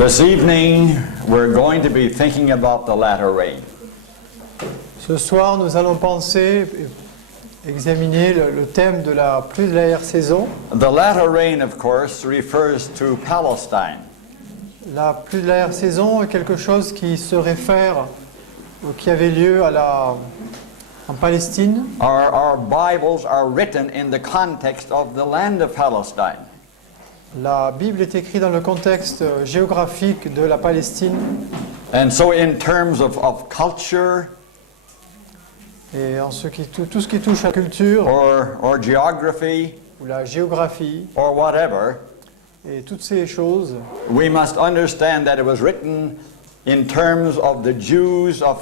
This evening, we're going to be thinking about the latter rain. Ce soir, nous allons penser, examiner le thème de la pluie de l'arrière-saison. The latter rain, of course, refers to Palestine. La pluie de l'arrière-saison est quelque chose qui se réfère, qui avait lieu en Palestine. Our Bibles are written in the context of the land of Palestine. La Bible est écrite dans le contexte géographique de la Palestine. And so in terms of culture, Et en tout ce qui touche à la culture, or geography, ou la géographie, or whatever, et toutes ces choses, we must understand that it was written in terms of the Jews of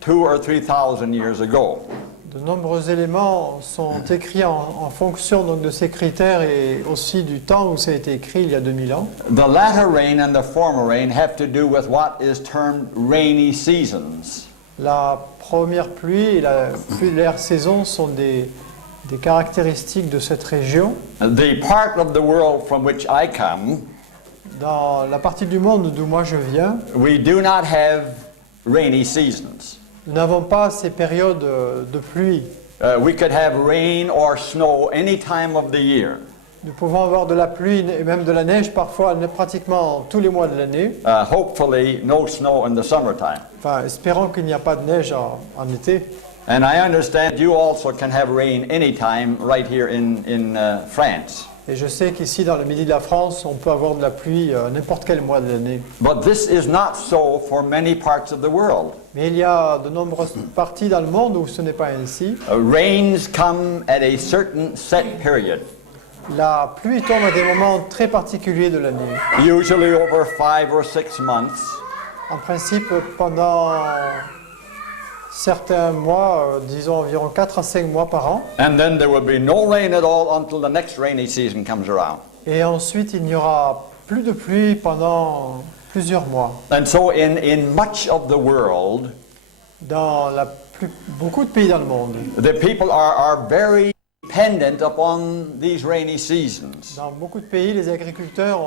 2,000 or 3,000 years ago. de nombreux éléments sont écrits en fonction donc, de ces critères et aussi du temps où ça a été écrit il y a 2000 ans. The latter rain and the former rain have to do with what is termed rainy seasons. La première pluie et la pluie de l'arrière-saison sont des caractéristiques de cette région. The part of the world from which I come, Dans la partie du monde d'où moi je viens, we do not have rainy seasons. nous n'avons pas ces périodes de pluie. We could have rain or snow any time of the year. Nous pouvons avoir de la pluie et même de la neige parfois pratiquement tous les mois de l'année. Hopefully no snow in the summertime. Enfin, espérons qu'il n'y a pas de neige en été. And I understand you also can have rain anytime right here in France. Et je sais qu'ici, dans le midi de la France, on peut avoir de la pluie n'importe quel mois de l'année. But this is not so for many parts of the world. Mais il y a de nombreuses parties dans le monde où ce n'est pas ainsi. Rains come at a certain set period. La pluie tombe à des moments très particuliers de l'année. Usually over 5 or 6 months. En principe, pendant certains mois, disons environ 4 à 5 mois par an. And then there will be no rain at all until the next rainy season comes around. Et ensuite, il n'y aura plus de pluie pendant plusieurs mois. And so in much of the world, Dans beaucoup de pays dans le monde, the people are very dependent upon these rainy seasons. dans beaucoup de pays, les agriculteurs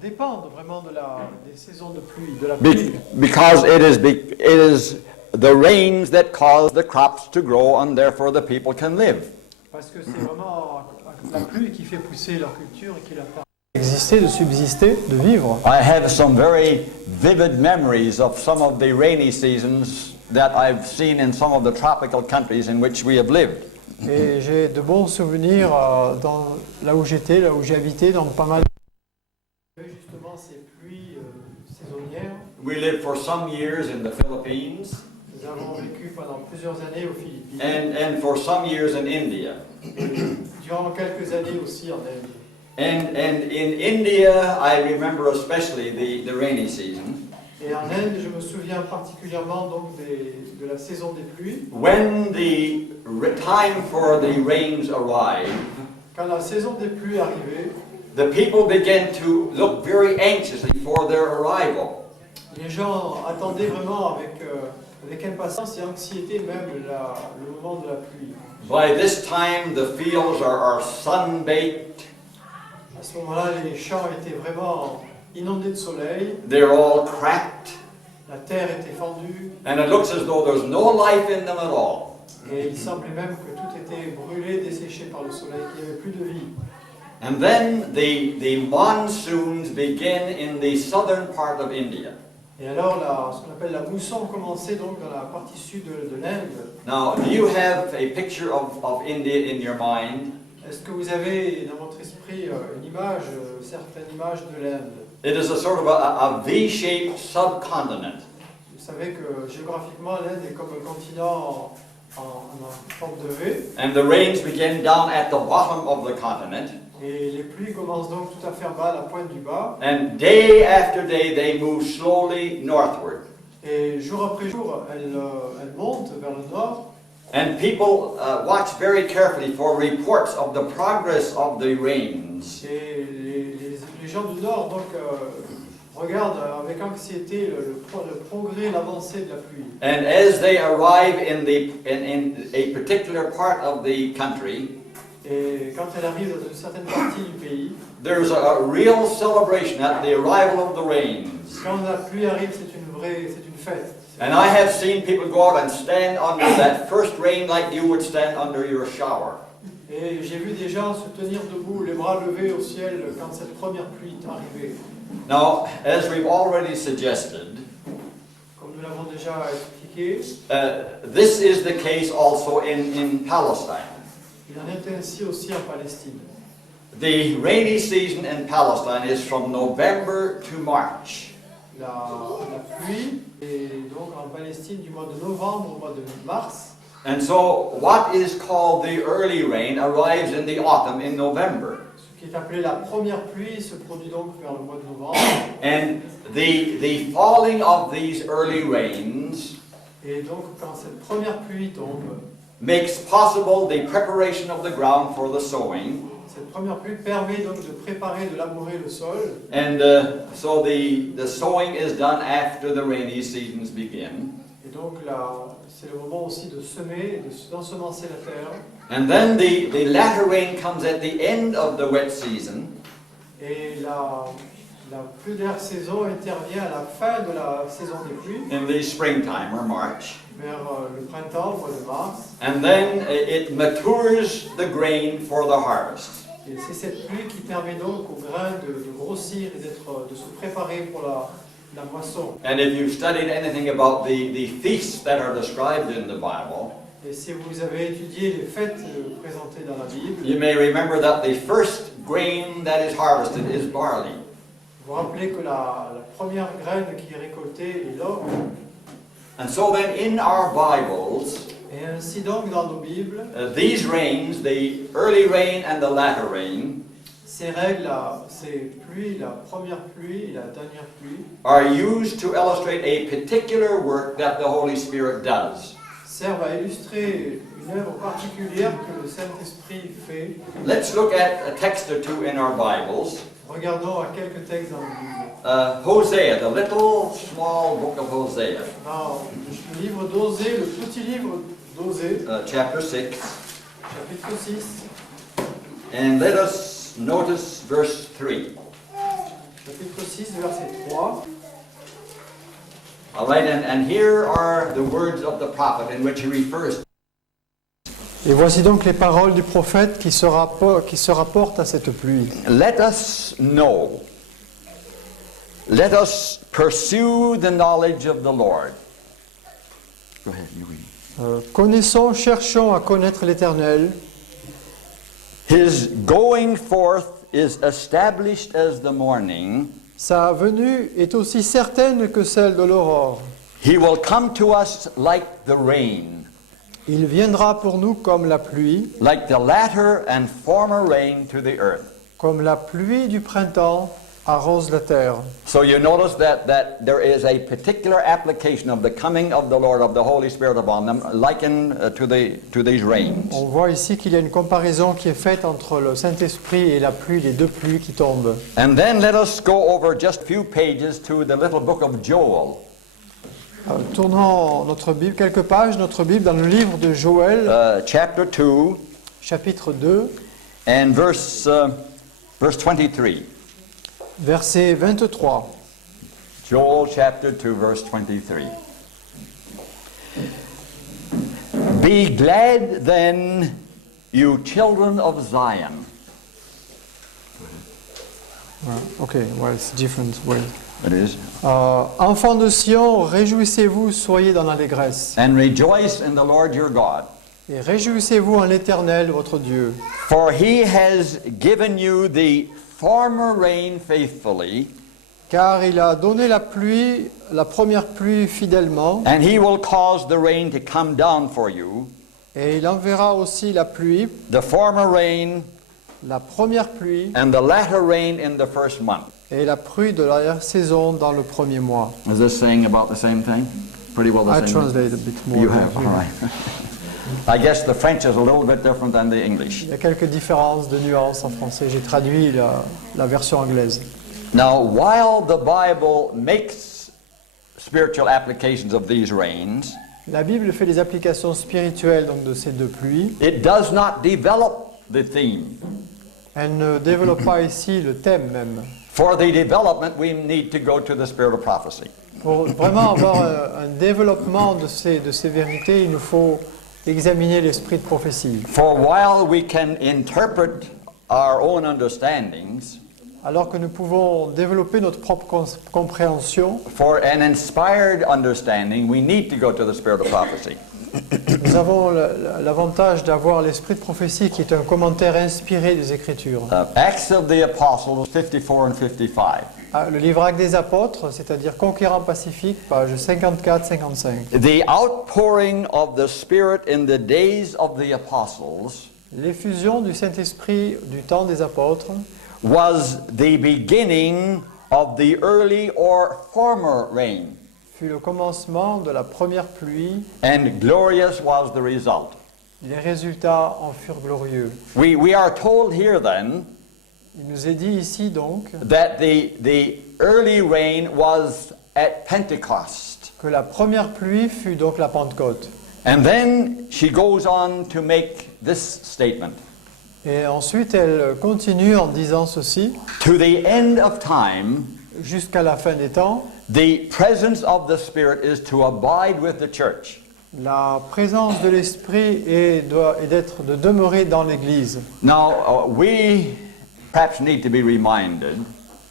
dépendent vraiment des saisons de pluie, de la pluie. Because it is the rains that cause the crops to grow and therefore the people can live. Parce que c'est vraiment la pluie qui fait pousser leur culture et qui leur permet d'exister, de subsister, de vivre. I have some very vivid memories of some of the rainy seasons that I've seen in some of the tropical countries in which we have lived. Et j'ai de bons souvenirs là où j'étais, là où j'ai habité, dans pas mal de justement ces pluies saisonnières. We lived for some years in the Philippines. Nous avons vécu pendant plusieurs années aux Philippines. And for some years in India. Durant quelques années aussi en Inde. And in India, I remember especially the rainy season. Et en Inde, je me souviens particulièrement donc de la saison des pluies. When the time for the rains arrived, Quand la saison des pluies arrivait, the people began to look very anxiously for their arrival. les gens attendaient vraiment avec impatience et anxiété même le moment de la pluie. By this time, the fields are sun-baked. À ce moment-là, les champs étaient vraiment inondés de soleil, They're all cracked, la terre était fendue, and it looks as though there's no life in them at all. et il semblait même que tout était brûlé, desséché par le soleil, qu'il n'y avait plus de vie. And then the monsoons begin in the southern part of India. Et alors, ce qu'on appelle la mousson commençait donc dans la partie sud de l'Inde. Now, do you have a picture of India in your mind? Est-ce que vous avez dans votre esprit une image, certaines images de l'Inde? It is a sort of a V-shaped subcontinent. Vous savez que géographiquement, l'Inde est comme un continent en forme de V. And the rains begin down at the bottom of the continent. Et les pluies commencent donc tout à fait en bas, à la pointe du bas. And day after day, they move slowly northward. Et jour après jour, elles montent vers le nord. And people watch very carefully for reports of the progress of the rains. Et les gens du nord donc regardent avec anxiété le progrès, l'avancée de la pluie. And as they arrive in a particular part of the country, Et quand elle arrive dans une certaine partie du pays, there's a real celebration at the arrival of the rains. quand la pluie arrive, c'est une fête. And I have seen people go out and stand under that first rain like you would stand under your shower. Et j'ai vu des gens se tenir debout, les bras levés au ciel quand cette première pluie est arrivée. Now, as we've already suggested, Comme nous l'avons déjà expliqué, this is the case also in Palestine. il en est ainsi aussi en Palestine. The rainy season in Palestine is from November to March. La pluie est donc en Palestine du mois de novembre au mois de mars. And so what is called the early rain arrives in the autumn in November. Ce qui est appelé la première pluie se produit donc vers le mois de novembre. And the falling of these early rains Et donc quand cette première pluie tombe, makes possible the preparation of the ground for the sowing. cette première pluie permet donc de préparer, de labourer le sol. And so the sowing is done after the rainy seasons begin. Et donc c'est le moment aussi de semer, d'ensemencer la terre. And then the latter rain comes at the end of the wet season. Et la plus dernière saison intervient à la fin de la saison des pluies, In the springtime or March. vers le printemps, au mois de mars. And then it matures the grain for the harvest. Et c'est cette pluie qui permet donc au grain de grossir et de se préparer pour la moisson. And if you've studied anything about the feasts that are described in the Bible, Et si vous avez étudié les fêtes présentées dans la Bible, you may remember that the first grain that is harvested is barley. vous vous rappelez que la première graine qui est récoltée est l'orge. And so then in our Bibles, Et ainsi donc dans nos Bibles, these rains, the early rain and the latter rain, ces règles, ces pluies, la première pluie et la dernière pluie, are used to illustrate a particular work that the Holy Spirit does. servent à illustrer une œuvre particulière que le Saint-Esprit fait. Let's look at a text or two in our Bibles. Regardons à quelques textes dans la Bible. Hosea, the little small book of Hosea, Dans le livre d'Osée, le petit livre d'Osée, chapter 6. chapitre 6, And let us notice verse 3. chapitre 6, verset 3. All right, and here are the words of the prophet in which he refers. Et voici donc les paroles du prophète qui se rapportent à cette pluie. Let us know. Let us pursue the knowledge of the Lord. Go ahead, you read. Connaissons, cherchons à connaître l'Éternel. His going forth is established as the morning. Sa venue est aussi certaine que celle de l'aurore. He will come to us like the rain, Il viendra pour nous comme la pluie, like the latter and former rain to the earth. comme la pluie du printemps arrose la terre. So you notice that there is a particular application of the coming of the Lord, of the Holy Spirit upon them, likened to these rains. On voit ici qu'il y a une comparaison qui est faite entre le Saint-Esprit et la pluie, les deux pluies qui tombent. And then let us go over just a few pages to the little book of Joel. Tournons notre Bible, quelques pages, notre Bible dans le livre de Joël, Chapter 2 chapitre 2, and verse 23. verset 23. Joel chapter 2 verse 23. Be glad then, you children of Zion. Okay, well, it's different way. It is. Enfants de Sion, réjouissez-vous, soyez dans l'allégresse. And rejoice in the Lord your God. Et réjouissez-vous en l'Éternel, votre Dieu. For he has given you the former rain faithfully, Car il a donné la pluie, la première pluie fidèlement, and he will cause the rain to come down for you, et il enverra aussi la pluie, the former rain la première pluie and the latter rain in the first month. et la pluie de la saison dans le premier mois. Is this saying about the same thing? Pretty well the I same thing. translate a bit more. You have, all right. I guess the French is a little bit different than the English. Il y a quelques différences de nuances en français. J'ai traduit la version anglaise. Now, while the Bible makes spiritual applications of these rains, La Bible fait des applications spirituelles donc de ces deux pluies. it does not develop the theme. Elle ne développe pas ici le thème même. For the development, we need to go to the spirit of prophecy. Pour vraiment avoir un développement de ces vérités, il nous faut examiner l'esprit de prophétie. For while we can interpret our own understandings, Alors que nous pouvons développer notre propre compréhension, for an inspired understanding, we need to go to the spirit of prophecy. nous avons l'avantage d'avoir l'esprit de prophétie qui est un commentaire inspiré des Écritures. Acts of the Apostles 54 and 55. Le livre Actes des Apôtres, c'est-à-dire Conquérant Pacifique, page 54-55. The outpouring of the Spirit in the days of the apostles L'effusion du Saint-Esprit du temps des apôtres was the beginning of the early or former rain, fut le commencement de la première pluie. and glorious was the result. Les résultats en furent glorieux. We are told here then Il nous est dit ici donc that the early rain was at Pentecost. que la première pluie fut donc la Pentecôte. And then she goes on to make this statement. Et ensuite elle continue en disant ceci: To the end of time, jusqu'à la fin des temps, the presence of the Spirit is to abide with the church. la présence de l'Esprit est de demeurer dans l'Église. Now, we perhaps need to be reminded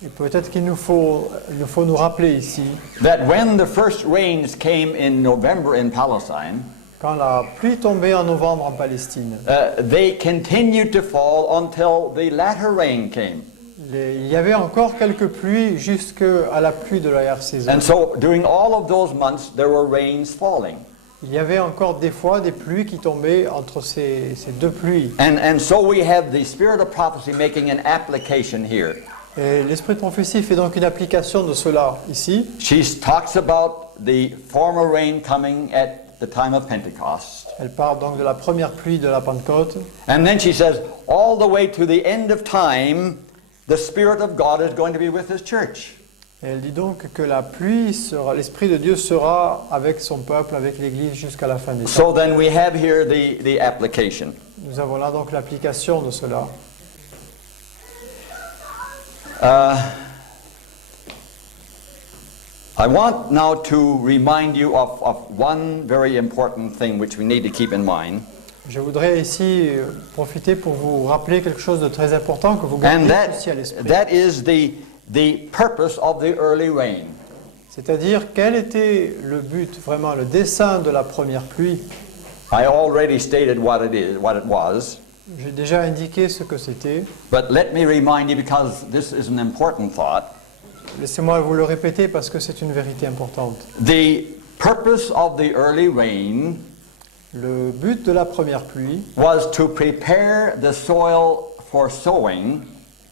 Et peut-être qu'il nous faut nous rappeler ici, that when the first rains came in November in Palestine, quand la pluie tombait en novembre en Palestine, they continued to fall until the latter rain came. il y avait encore quelques pluies jusqu'à la pluie de la saison. And so during all of those months, there were rains falling. Il y avait encore des fois des pluies qui tombaient entre ces deux pluies. And so we have the spirit of prophecy making an application here. Et l'esprit de prophétie fait donc une application de cela ici. She talks about the former rain coming at the time of Pentecost. Elle parle donc de la première pluie de la Pentecôte. And then she says, all the way to the end of time, the Spirit of God is going to be with His church. Et elle dit donc que la pluie sera, l'Esprit de Dieu sera avec son peuple, avec l'Église jusqu'à la fin des temps. So then we have here the application. Nous avons là donc l'application de cela. I want now to remind you of one very important thing which we need to keep in mind. Je voudrais ici profiter pour vous rappeler quelque chose de très important que vous And gardez aussi à l'esprit. that is the purpose of the early rain. C'est-à-dire quel était le but, vraiment le dessein de la première pluie. I already stated what it was, J'ai déjà indiqué ce que c'était. but let me remind you because this is an important thought. Laissez-moi vous le répéter parce que c'est une vérité importante. The purpose of the early rain Le but de la première pluie was to prepare the soil for sowing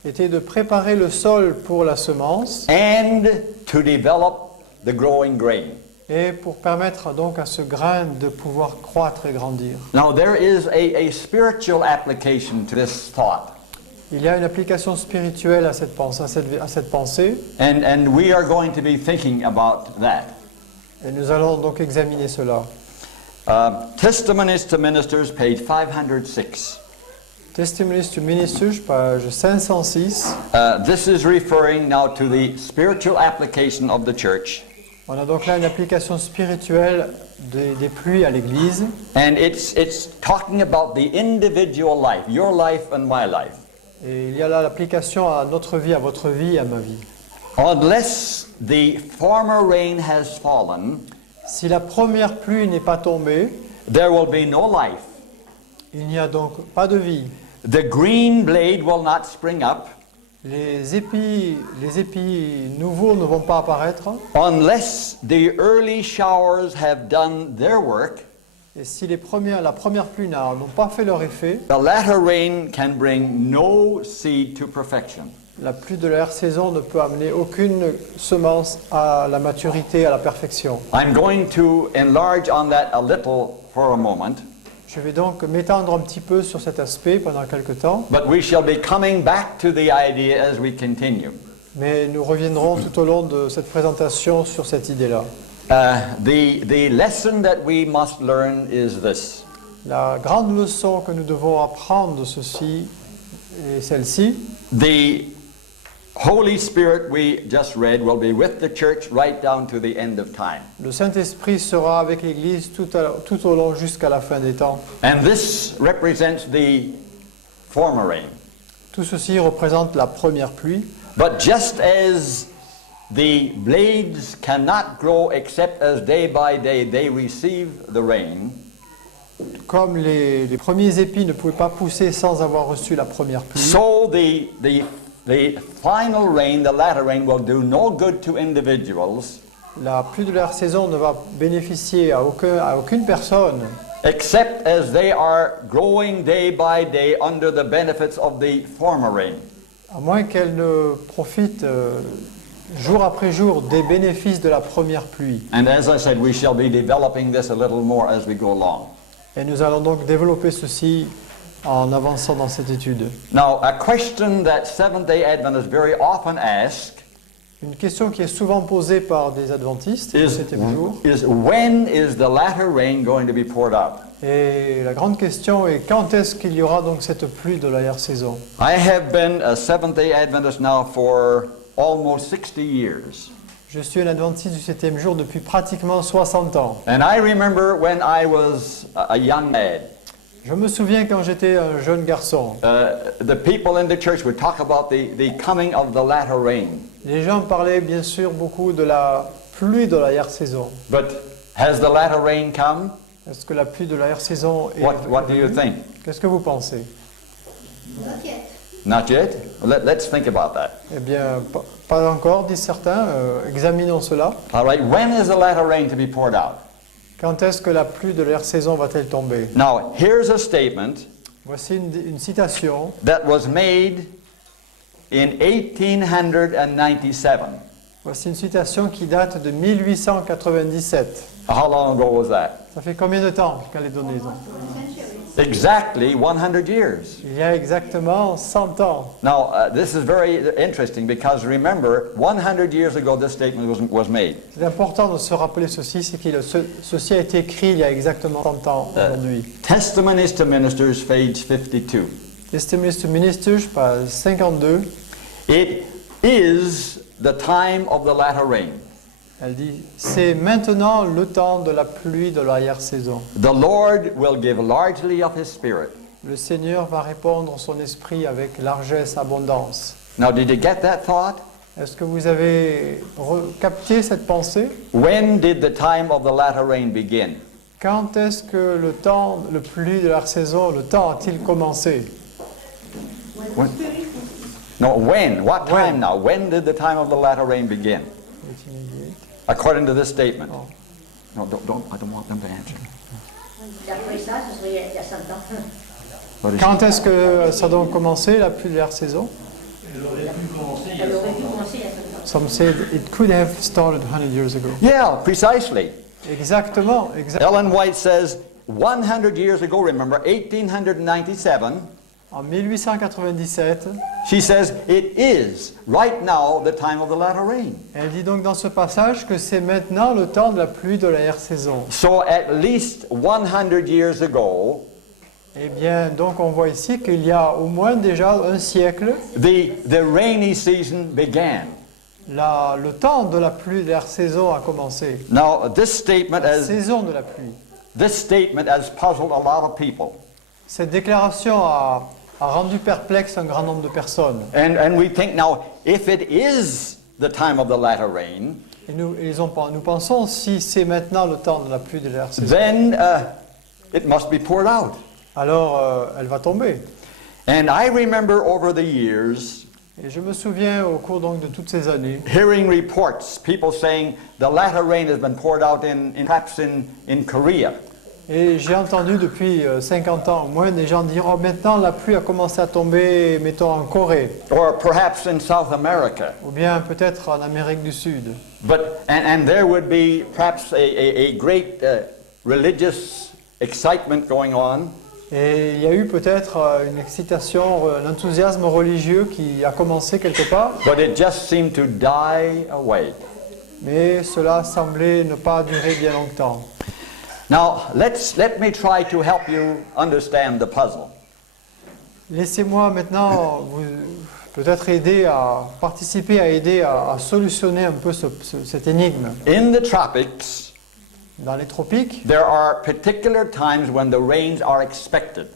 était de préparer le sol pour la semence and to develop the growing grain. et pour permettre donc à ce grain de pouvoir croître et grandir. Now there is a spiritual application to this thought. Il y a une application spirituelle à cette pensée, And we are going to be thinking about that. et nous allons donc examiner cela. Testimonies to Ministers, page 506. Testimonies to Ministers, page 506. This is referring now to the spiritual application of the church. On a donc là une application spirituelle des pluies à l'Église. And it's talking about the individual life, your life and my life. Et il y a là l'application à notre vie, à votre vie, à ma vie. Unless the former rain has fallen, Si la première pluie n'est pas tombée, there will be no life. il n'y a donc pas de vie. The green blade will not spring up. Les épis nouveaux ne vont pas apparaître. unless the early showers have done their work. Et si la première pluie n'ont pas fait leur effet, The latter rain can bring no seed to perfection. la pluie de la saison ne peut amener aucune semence à la maturité, à la perfection. I'm going to enlarge on that a little for a moment, Je vais donc m'étendre un petit peu sur cet aspect pendant quelques temps, but we shall be coming back to the idea as we continue. mais nous reviendrons tout au long de cette présentation sur cette idée-là. The lesson that we must learn is this. La grande leçon que nous devons apprendre de ceci est celle-ci. The Holy Spirit we just read will be with the church right down to the end of time. Le Saint-Esprit sera avec l'Église tout au long jusqu'à la fin des temps. And this represents the former rain. Tout ceci représente la première pluie. But just as the blades cannot grow except as day by day they receive the rain, Comme les premiers épis ne pouvaient pas pousser sans avoir reçu la première pluie, so the final rain, the latter rain, will do no good to individuals la pluie de la saison ne va bénéficier à aucune personne, except as they are growing day by day under the benefits of the former rain. à moins qu'elle ne profite jour après jour des bénéfices de la première pluie. And as I said, we shall be developing this a little more as we go along. Et nous allons donc développer ceci en avançant dans cette étude. Now, a question that Seventh-day Adventists very often ask Une question qui est souvent posée par des adventistes du is 7e jour. when is the latter rain going to be poured out? Et la grande question est quand est-ce qu'il y aura donc cette pluie de l'arrière-saison? I have been a Seventh-day Adventist now for almost 60 years. Je suis un adventiste du 7e jour depuis pratiquement 60 ans. And I remember when I was a young lad, Je me souviens quand j'étais un jeune garçon, the people in the church would talk about the coming of the latter rain. les gens parlaient bien sûr beaucoup de la pluie de l'arrière-saison. But has the latter rain come? Est-ce que la pluie de l'arrière-saison est What do you venue? think? Qu'est-ce que vous pensez? Not yet? Let's think about that. Eh bien, pas encore, disent certains. Examinons cela. All right, when is the latter rain to be poured out? Quand est-ce que la pluie de l'arrière-saison va-t-elle tomber? Now, here's a statement Voici une citation that was made in 1897. Voici une citation qui date de 1897. How long ago was that? Ça fait combien de temps qu'elle est donnée donc? Exactly 100 years. Il y a exactement 100 ans. Now, this is very interesting because remember, 100 years ago this statement was made. C'est important de se rappeler ceci, c'est que ceci a été écrit il y a exactement 100 ans aujourd'hui. Testimonies to Ministers, page 52. Testimonies to Ministers, page 52, It is the time of the latter rain. elle dit « C'est maintenant le temps de la pluie de l'arrière-saison. The Lord will give largely of His Spirit. Le Seigneur va répandre son esprit avec largesse, abondance. » Now, did you get that thought? Est-ce que vous avez capté cette pensée? When did the time of the latter rain begin? Quand est-ce que le pluie de la saison, le temps a-t-il commencé? When? No, when? What time When? now? When did the time of the latter rain begin? According to this statement. Oh. No, I don't want them to answer. D'après ça, ce serait il y a 100 ans. What is Quand est-ce que ça a donc commencé, la pluie de la saison? Elle aurait pu commencer il y a 100 ans. Some said it could have started 100 years ago. Yeah, precisely. Exactement. Ellen White says 100 years ago, remember, 1897, En 1897, she says it is right now the time of the latter rain. elle dit donc dans ce passage que c'est maintenant le temps de la pluie de l'arrière-saison. So at least 100 years ago, Eh bien, donc on voit ici qu'il y a au moins déjà un siècle, the rainy season began. le temps de la pluie de l'arrière-saison a commencé. Now, this statement La saison de la pluie. has puzzled a lot of people. Cette déclaration a rendu perplexe un grand nombre de personnes. And we think now, if it is the time of the latter rain, Et nous pensons, si c'est maintenant le temps de la pluie de l'arrière-saison, then it must be poured out. alors elle va tomber. And I remember over the years, Et je me souviens au cours donc de toutes ces années, hearing reports, people saying the latter rain has been poured out perhaps in Korea. et j'ai entendu depuis 50 ans au moins des gens dire « Oh, maintenant la pluie a commencé à tomber, mettons, en Corée, Or perhaps in South America. ou bien peut-être en Amérique du Sud. » And there would be perhaps a great religious excitement going on. Et il y a eu peut-être une excitation, un enthousiasme religieux qui a commencé quelque part, But it just seemed to die away. mais cela semblait ne pas durer bien longtemps. Now, let me try to help you understand the puzzle. Laissez-moi maintenant vous peut-être aider à participer, à aider à solutionner un peu cette énigme. In the tropics, Dans les tropiques, there are particular times when the rains are expected.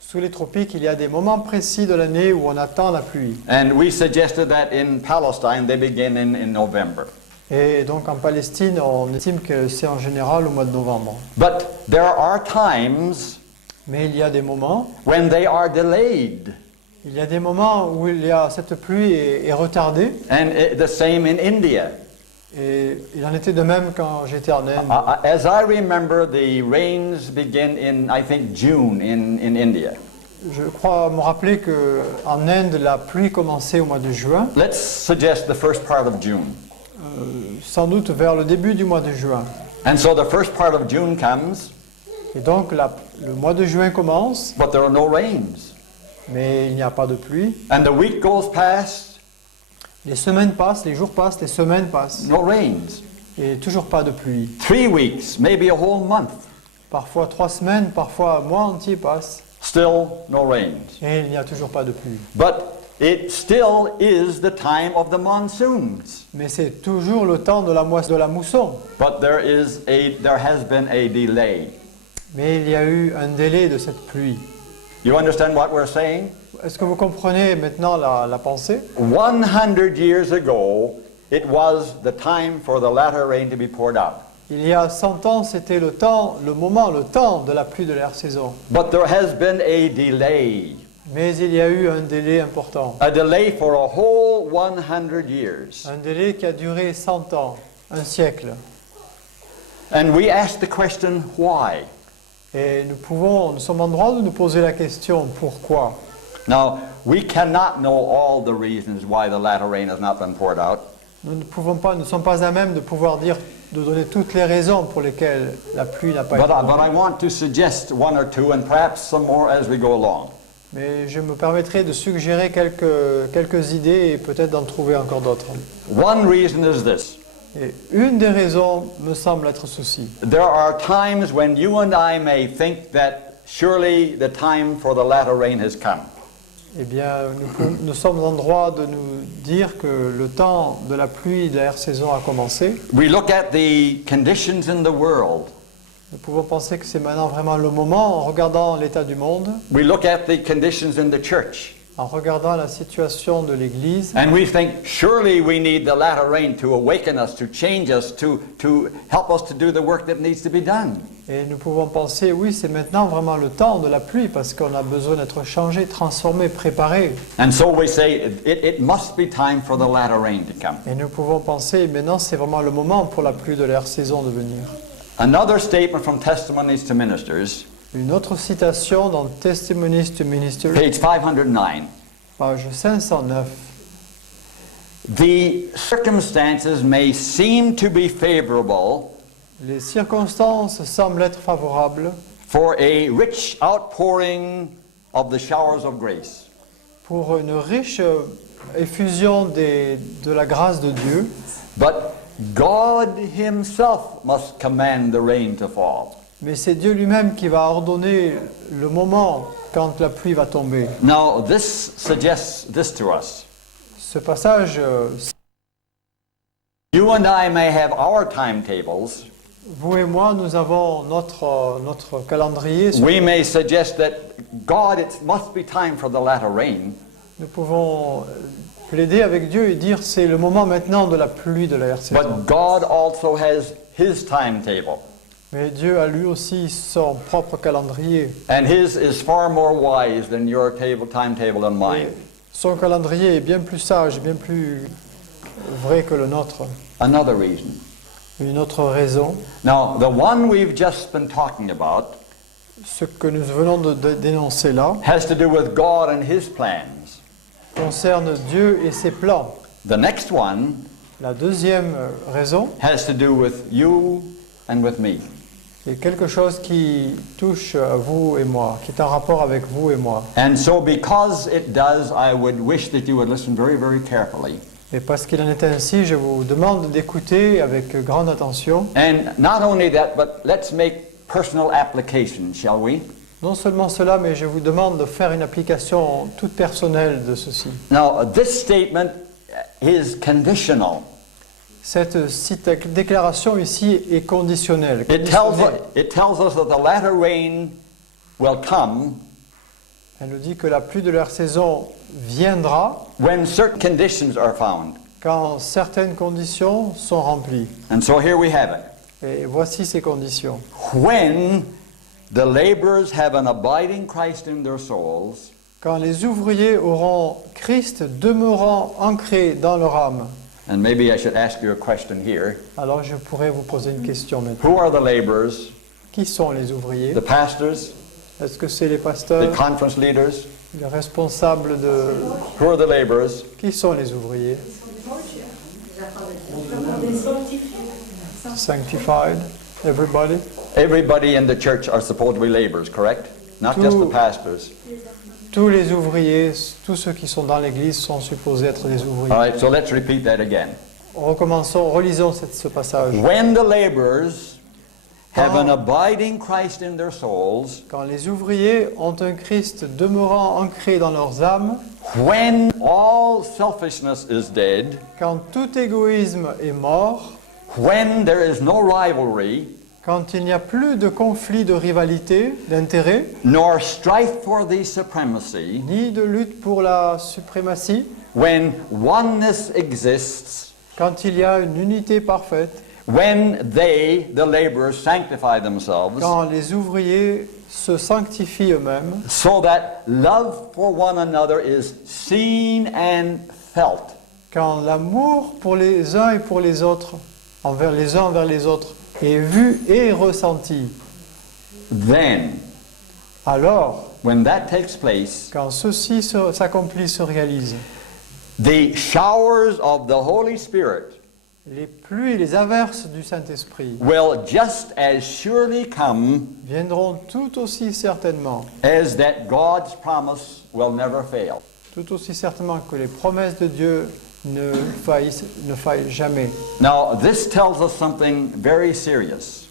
sous les tropiques, il y a des moments précis de l'année où on attend la pluie. And we suggested that in Palestine they begin in November. Et donc en Palestine, on estime que c'est en général au mois de novembre. But there are times Mais il y a des moments, when they are delayed. il y a des moments où cette pluie est retardée. And the same in India. Et il en était de même quand j'étais en Inde. As I remember, the rains begin in, I think, June in India. Je crois me rappeler qu'en Inde, la pluie commençait au mois de juin, Let's suggest the first part of June. sans doute vers le début du mois de juin. And so the first part of June comes, Et donc le mois de juin commence, but there are no rains. mais il n'y a pas de pluie. And the week goes past, Les semaines passent, les jours passent, les semaines passent, no rains. et toujours pas de pluie. 3 weeks, maybe a whole month, Parfois 3 semaines, parfois un mois entier passe, still no rains. et il n'y a toujours pas de pluie. But it still is the time of the monsoons. Mais c'est toujours le temps de la mousson. But there has been a delay. Mais il y a eu un délai de cette pluie. You understand what we're saying? Est-ce que vous comprenez maintenant la pensée? 100 years ago, it was the time for the latter rain to be poured out. Il y a 100 ans, c'était le temps de la pluie de l'intersaison. But there has been a delay. Mais il y a eu un délai important. A delay for a whole 100 years. Un délai qui a duré 100 ans, un siècle. And we ask the question, why? Et nous sommes en droit de nous poser la question, pourquoi? Now, we cannot know all the reasons why the latter rain has not been poured out. Nous ne sommes pas à même de donner toutes les raisons pour lesquelles la pluie n'a pas été But I tombée. want to suggest one or two and perhaps some more as we go along. Mais je me permettrai de suggérer quelques idées et peut-être d'en trouver encore d'autres. One reason is this. Et une des raisons me semble être ceci. There are times when you and I may think that surely the time for the latter rain has come. Eh bien, nous sommes en droit de nous dire que le temps de la pluie de la saison a commencé. We look at the conditions in the world. Nous pouvons penser que c'est maintenant vraiment le moment en regardant l'état du monde, We look at the conditions in the church. en regardant la situation de l'Église. And we think, surely we need the latter rain to awaken us, to change us, to help us to do the work that needs to be done. Et nous pouvons penser, oui, c'est maintenant vraiment le temps de la pluie parce qu'on a besoin d'être changé, transformé, préparé. And so we say, it must be time for the latter rain to come. Et nous pouvons penser, maintenant c'est vraiment le moment pour la pluie de la saison de venir. Another statement from Testimonies to Ministers, Une autre citation dans Testimonies to Ministers, page 509. page 509. The circumstances may seem to be favorable Les circonstances semblent être favorables for a rich outpouring of the showers of grace. pour une riche effusion de la grâce de Dieu, But God Himself must command the rain to fall. mais c'est Dieu lui-même qui va ordonner le moment quand la pluie va tomber. Now, this suggests this to us. Ce passage, You and I may have our timetables. vous et moi, nous avons notre calendrier. We may suggest that God, it must be time for the latter rain. Nous pouvons plaider avec Dieu et dire c'est le moment maintenant de la pluie de la saison. But God also has His timetable. Mais Dieu a lui aussi son propre calendrier. And His is far more wise than your timetable and Et mine. Son calendrier est bien plus sage, bien plus vrai que le nôtre. Another reason. Une autre raison, Now, the one we've just been talking about ce que nous venons de dénoncer là, has to do with God and His plans. concerne Dieu et ses plans. The next one La deuxième raison has to do with you and with me. est quelque chose qui touche vous et moi, qui est en rapport avec vous et moi. And so, because it does, I would wish that you would listen very, very carefully. Et parce qu'il en est ainsi, je vous demande d'écouter avec grande attention. And not only that, but let's make personal application, shall we? Non seulement cela, mais je vous demande de faire une application toute personnelle de ceci. Now, this statement is conditional. Cette déclaration ici est conditionnelle. It tells us that the latter rain will come Elle nous dit que la pluie de leur saison viendra when certain conditions are found. quand certaines conditions sont remplies. And so here we have it. Et voici ces conditions. When the laborers have an abiding Christ in their souls, Quand les ouvriers auront Christ demeurant ancré dans leur âme. and maybe I should ask you a question here. Alors je pourrais vous poser une question maintenant. Who are the laborers? Qui sont les ouvriers? The pastors? Est-ce que c'est les The pasteurs, conference leaders? les responsables de... Who are the laborers? Qui sont les ouvriers? Sanctified, everybody. Everybody in the church are supposed to be laborers, correct? Not just the pastors. Tous les ouvriers, tous ceux qui sont dans l'église sont supposés être des ouvriers. All right, so let's repeat that again. Recommençons, relisons ce passage. When the laborers have an abiding Christ in their souls, Quand les ouvriers ont un Christ demeurant ancré dans leurs âmes, when all selfishness is dead, quand tout égoïsme est mort, when there is no rivalry, quand il n'y a plus de conflit de rivalité, d'intérêt, nor strife for the supremacy, ni de lutte pour la suprématie, when oneness exists, quand il y a une unité parfaite, when they, the laborers, sanctify themselves, quand les ouvriers se sanctifient eux-mêmes, so that love for one another is seen and felt. quand l'amour pour les uns et pour les autres, envers les uns envers les autres, est vu et ressenti, Then, alors, when that takes place, quand ceci s'accomplit, se réalise, the showers of the Holy Spirit les pluies, les averses du Saint-Esprit will just as surely come viendront tout aussi certainement, as that God's promise will never fail. tout aussi certainement que les promesses de Dieu ne faillent jamais. Now, this tells us something very serious.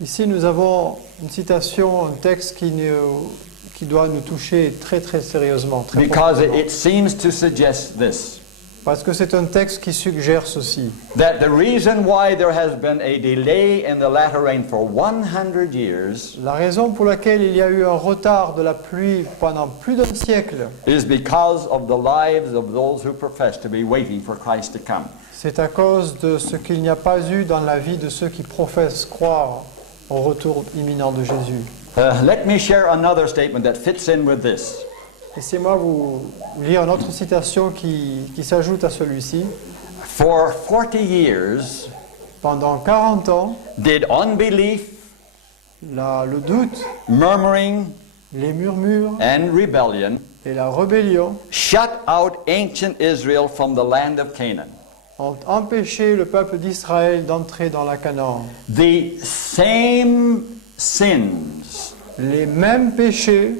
Ici, nous avons une citation, un texte qui doit nous toucher très très sérieusement, très Because profondément. it seems to suggest this, Parce que c'est un texte qui suggère ceci. that the reason why there has been a delay in the latter rain for 100 years La raison pour laquelle il y a eu un retard de la pluie pendant plus d'un siècle, is because of the lives of those who profess to be waiting for Christ to come. c'est à cause de ce qu'il n'y a pas eu dans la vie de ceux qui professent croire au retour imminent de Jésus. Let me share another statement that fits in with this. Laissez-moi vous lire une autre citation qui s'ajoute à celui-ci. For 40 years Pendant 40 ans, did unbelief, le doute, murmuring, les murmures and rebellion et la rébellion shut out ancient Israel from the land of Canaan. ont empêché le peuple d'Israël d'entrer dans la Canaan. The same sins Les mêmes péchés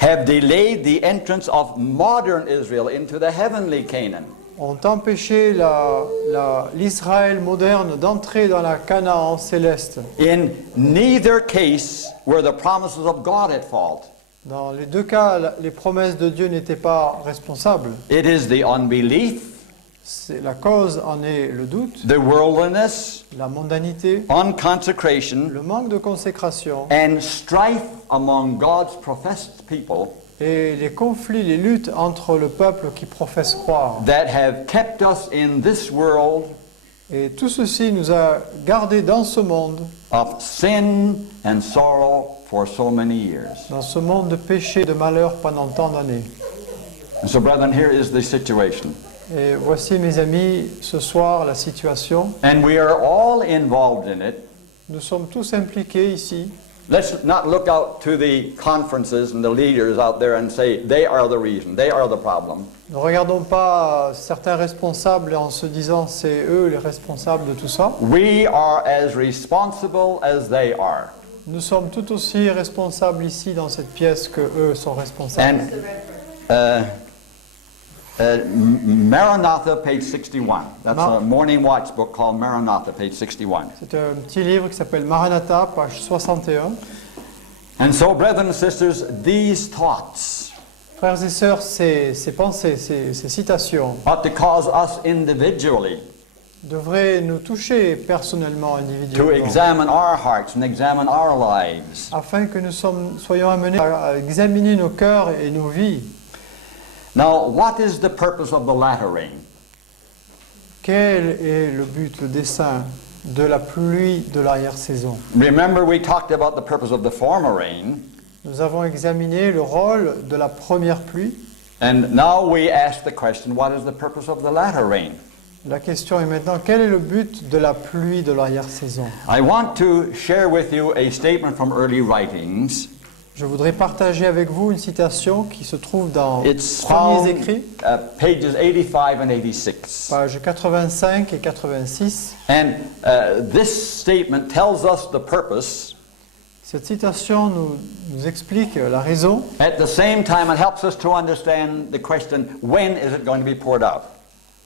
have delayed the entrance of modern Israel into the heavenly Canaan. ont empêché l'Israël moderne d'entrer dans la Canaan céleste. In neither case were the promises of God at fault. Dans les deux cas, les promesses de Dieu n'étaient pas responsables. It is the unbelief, La cause en est le doute, the worldliness, la mondanité, unconsecration, le manque de consécration and strife among God's professed people et les conflits, les luttes entre le peuple qui professe croire. that have kept us in this world Et tout ceci nous a gardés dans ce monde, of sin and sorrow for so many years. dans ce monde de péché et de malheur pendant tant d'années. And so, brethren, here is the situation. Et voici, mes amis, ce soir, la situation. And we are all involved in it. Nous sommes tous impliqués ici. Let's not look out to the conferences and the leaders out there and say, they are the reason, they are the problem. Ne regardons pas certains responsables en se disant c'est eux les responsables de tout ça. We are as responsible as they are. Nous sommes tout aussi responsables ici dans cette pièce que eux sont responsables. And Maranatha, page 61. That's a morning watch book called Maranatha, page 61. C'est un petit livre qui s'appelle Maranatha, page 61. And so, brethren and sisters, these thoughts Frères et sœurs, ces pensées, ces citations ought to cause us individually devraient nous toucher personnellement, to individuellement, examine our hearts and examine our lives. afin que nous soyons amenés à examiner nos cœurs et nos vies. Now, what is the purpose of the latter rain? Quel est le but, le dessein de la pluie de l'arrière-saison? Remember, we talked about the purpose of the former rain, Nous avons examiné le rôle de la première pluie. and now we ask the question, what is the purpose of the latter rain? La question est maintenant, quel est le but de la pluie de l'arrière-saison? I want to share with you a statement from early writings. Je voudrais partager avec vous une citation qui se trouve dans les It's premiers found écrits, pages 85 and 86. pages 85 et 86. And this statement tells us the purpose. Cette citation nous explique la raison. At the same time, it helps us to understand the question, when is it going to be poured out?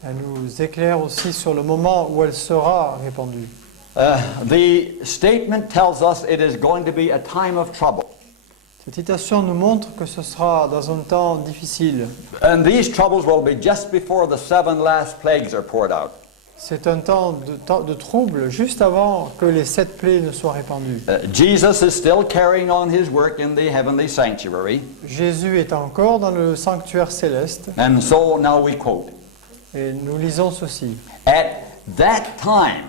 Elle nous éclaire aussi sur le moment où elle sera répandue. The statement tells us it is going to be a time of trouble. Cette citation nous montre que ce sera dans un temps difficile. And these troubles will be just before the 7 last plagues are poured out. C'est un temps de trouble juste avant que les 7 plaies ne soient répandues. Jesus is still carrying on his work in the heavenly sanctuary. Jésus est encore dans le sanctuaire céleste And so now we quote, et nous lisons ceci. at that time,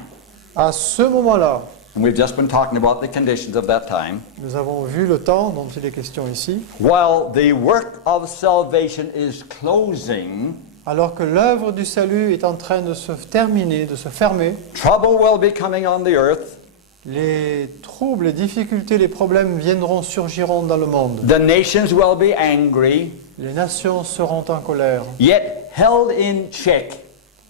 À ce moment-là, and we've just been talking about the conditions of that time, nous avons vu le temps dont il est question ici, while the work of salvation is closing, alors que l'œuvre du salut est en train de se terminer, de se fermer, trouble will be coming on the earth. les troubles, les difficultés, les problèmes surgiront dans le monde. The nations will be angry, Les nations seront en colère, yet held in check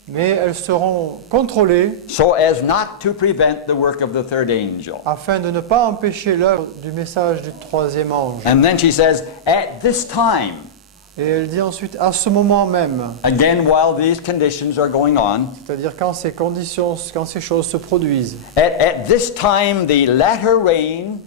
mais elles seront contrôlées so as not to prevent the work of the third angel. afin de ne pas empêcher l'œuvre du message du troisième ange. And then she says, at this time, Et elle dit ensuite, à ce moment même, again while these conditions are going on, c'est-à-dire quand ces conditions, quand ces choses se produisent, at this time the latter rain,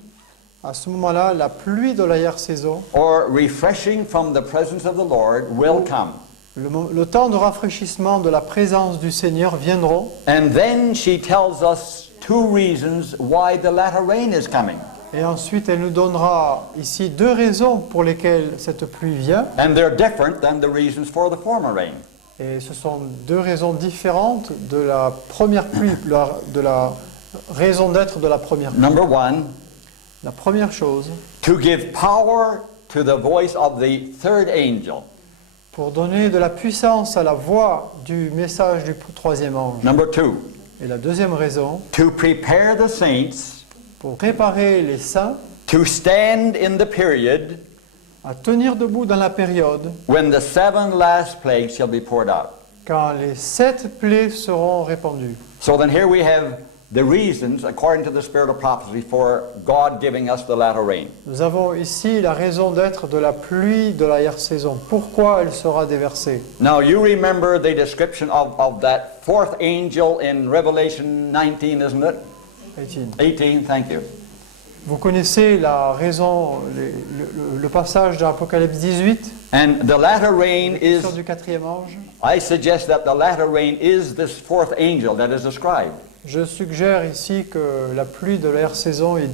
à ce moment-là, la pluie de l'arrière-saison, or refreshing from the presence of the Lord, will come. le temps de rafraîchissement de la présence du Seigneur viendront. And then she tells us 2 reasons why the latter rain is coming. Et ensuite, elle nous donnera ici 2 raisons pour lesquelles cette pluie vient. And they're different than the reasons for the former rain. Et ce sont 2 raisons différentes de la première pluie, de la raison d'être de la première pluie. Number 1, La première chose, to give power to the voice of the third angel. pour donner de la puissance à la voix du message du troisième ange. Number 2, Et la deuxième raison, to prepare the saints pour préparer les saints to stand in the period à tenir debout dans la période when the 7 last plagues shall be poured out. quand les 7 plaies seront répandues. So then here we have the reasons, according to the spirit of prophecy, for God giving us the latter rain. Nous avons ici la raison d'être de la pluie de l'arrière-saison. Pourquoi elle sera déversée? Now you remember the description of that 4th angel in Revelation 19, isn't it? 18. 18, thank you. Vous connaissez la raison, le passage de l'Apocalypse 18 And the latter rain is, sur du 4e ange. I suggest that the latter rain is this 4th angel that is described. Je suggère ici que la pluie de l'arrière-saison est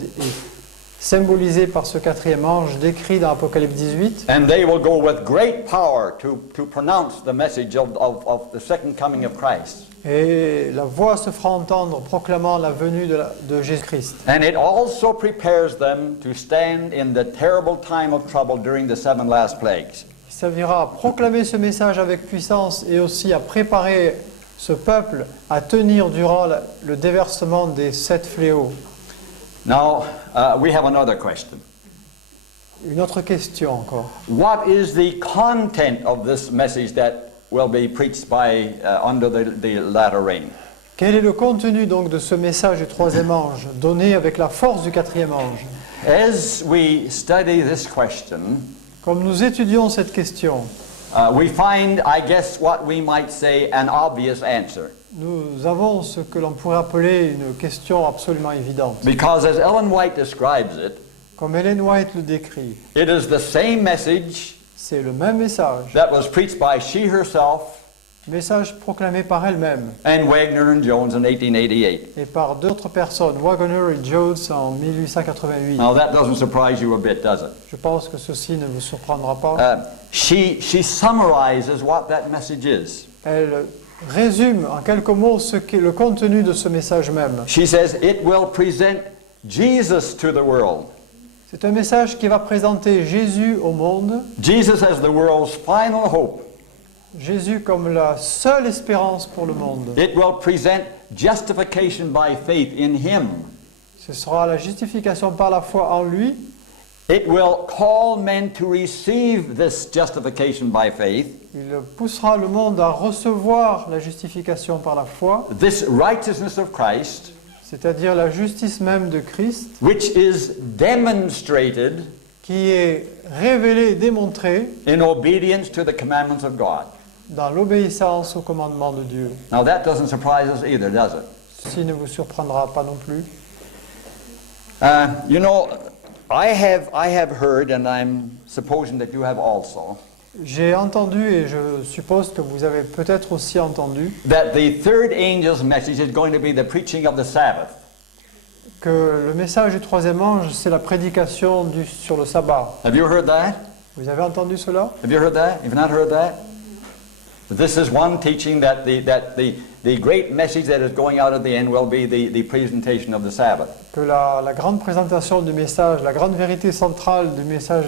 symbolisée par ce 4e ange décrit dans l'Apocalypse 18. And they will go with great power to pronounce the message of the second coming of Christ. Et la voix se fera entendre proclamant la venue de Jésus-Christ. And it also prepares them to stand in the terrible time of trouble during the 7 last plagues. qui servira à proclamer ce message avec puissance et aussi à préparer ce peuple à tenir durant le déversement des 7 fléaux. Now, we have another question. Une autre question encore. What is the content of this message that will be preached by under the latter rain? Quel est le contenu donc de ce message du 3e ange, donné avec la force du 4e ange? As we study this question, Comme nous étudions cette question, we find, I guess, what we might say an obvious answer. nous avons ce que l'on pourrait appeler une question absolument évidente. Because as Ellen White describes it, Comme Ellen White le décrit, it is the same message c'est le même message, that was preached by she herself message proclamé par elle-même and Wagner and Jones in 1888. et par d'autres personnes, Wagner et Jones en 1888. Now that doesn't surprise you a bit, does it? Je pense que ceci ne vous surprendra pas. She summarizes what that message is. Elle résume en quelques mots ce qu'est le contenu de ce message même. She says it will present Jesus to the world. C'est un message qui va présenter Jésus au monde, Jesus as the world's final hope. Jésus comme la seule espérance pour le monde. It will present justification by faith in Him. Ce sera la justification par la foi en lui. It will call men to receive this justification by faith, Il poussera le monde à recevoir la justification par la foi, this righteousness of Christ, c'est-à-dire la justice même de Christ, which is demonstrated qui est révélée et démontrée in obedience to the commandments of God. dans l'obéissance aux commandements de Dieu. Now that doesn't surprise us either, does it? Ceci ne vous surprendra pas non plus. You know, I have heard, and I'm supposing that you have also, J'ai entendu, et je suppose que vous avez peut-être aussi entendu, that the third angel's message is going to be the preaching of the Sabbath. que le message du 3e ange, c'est la prédication sur le sabbat. Have you heard that? Vous avez entendu cela? Have you heard that? You've not heard that? This is one teaching that the great message that is going out at the end will be the presentation of the Sabbath. Que la grande présentation du message, la grande vérité centrale du message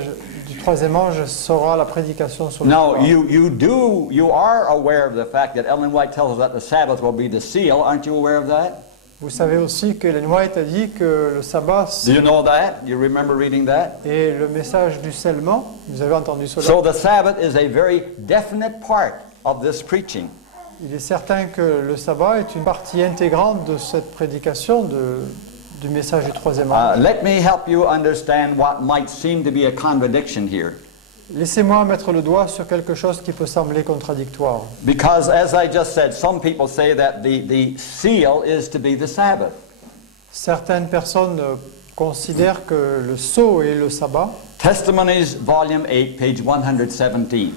du 3e ange sera la prédication sur le Now, sabbat. you are aware of the fact that Ellen White tells us that the Sabbath will be the seal. Aren't you aware of that? Vous savez aussi que Ellen White a dit que le sabbat Do you know that? You remember reading that? est le message du scellement. Vous avez entendu cela? So the Sabbath is a very definite part of this preaching. Il est certain que le sabbat est une partie intégrante de cette prédication du message du 3e ange. Let me help you understand what might seem to be a contradiction here. Laissez-moi mettre le doigt sur quelque chose qui peut sembler contradictoire. Because as I just said, some people say that the seal is to be the Sabbath. Certaines personnes considèrent que le sceau est le sabbat. Testimonies, volume 8, page 117.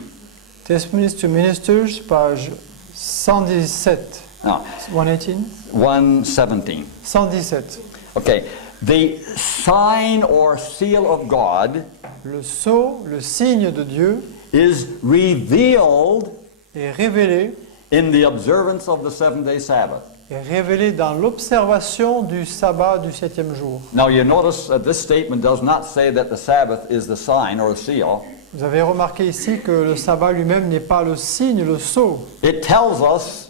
Testimonies to Ministers, page 117. No, 118? 117. 117. Okay. The sign or seal of God Le sceau, le signe de Dieu, is revealed est révélé, in the observance of the seventh-day Sabbath. est révélé dans l'observation du sabbat du 7e jour. Now you notice that this statement does not say that the Sabbath is the sign or seal. Vous avez remarqué ici que le sabbat lui-même n'est pas le signe, le sceau. It tells us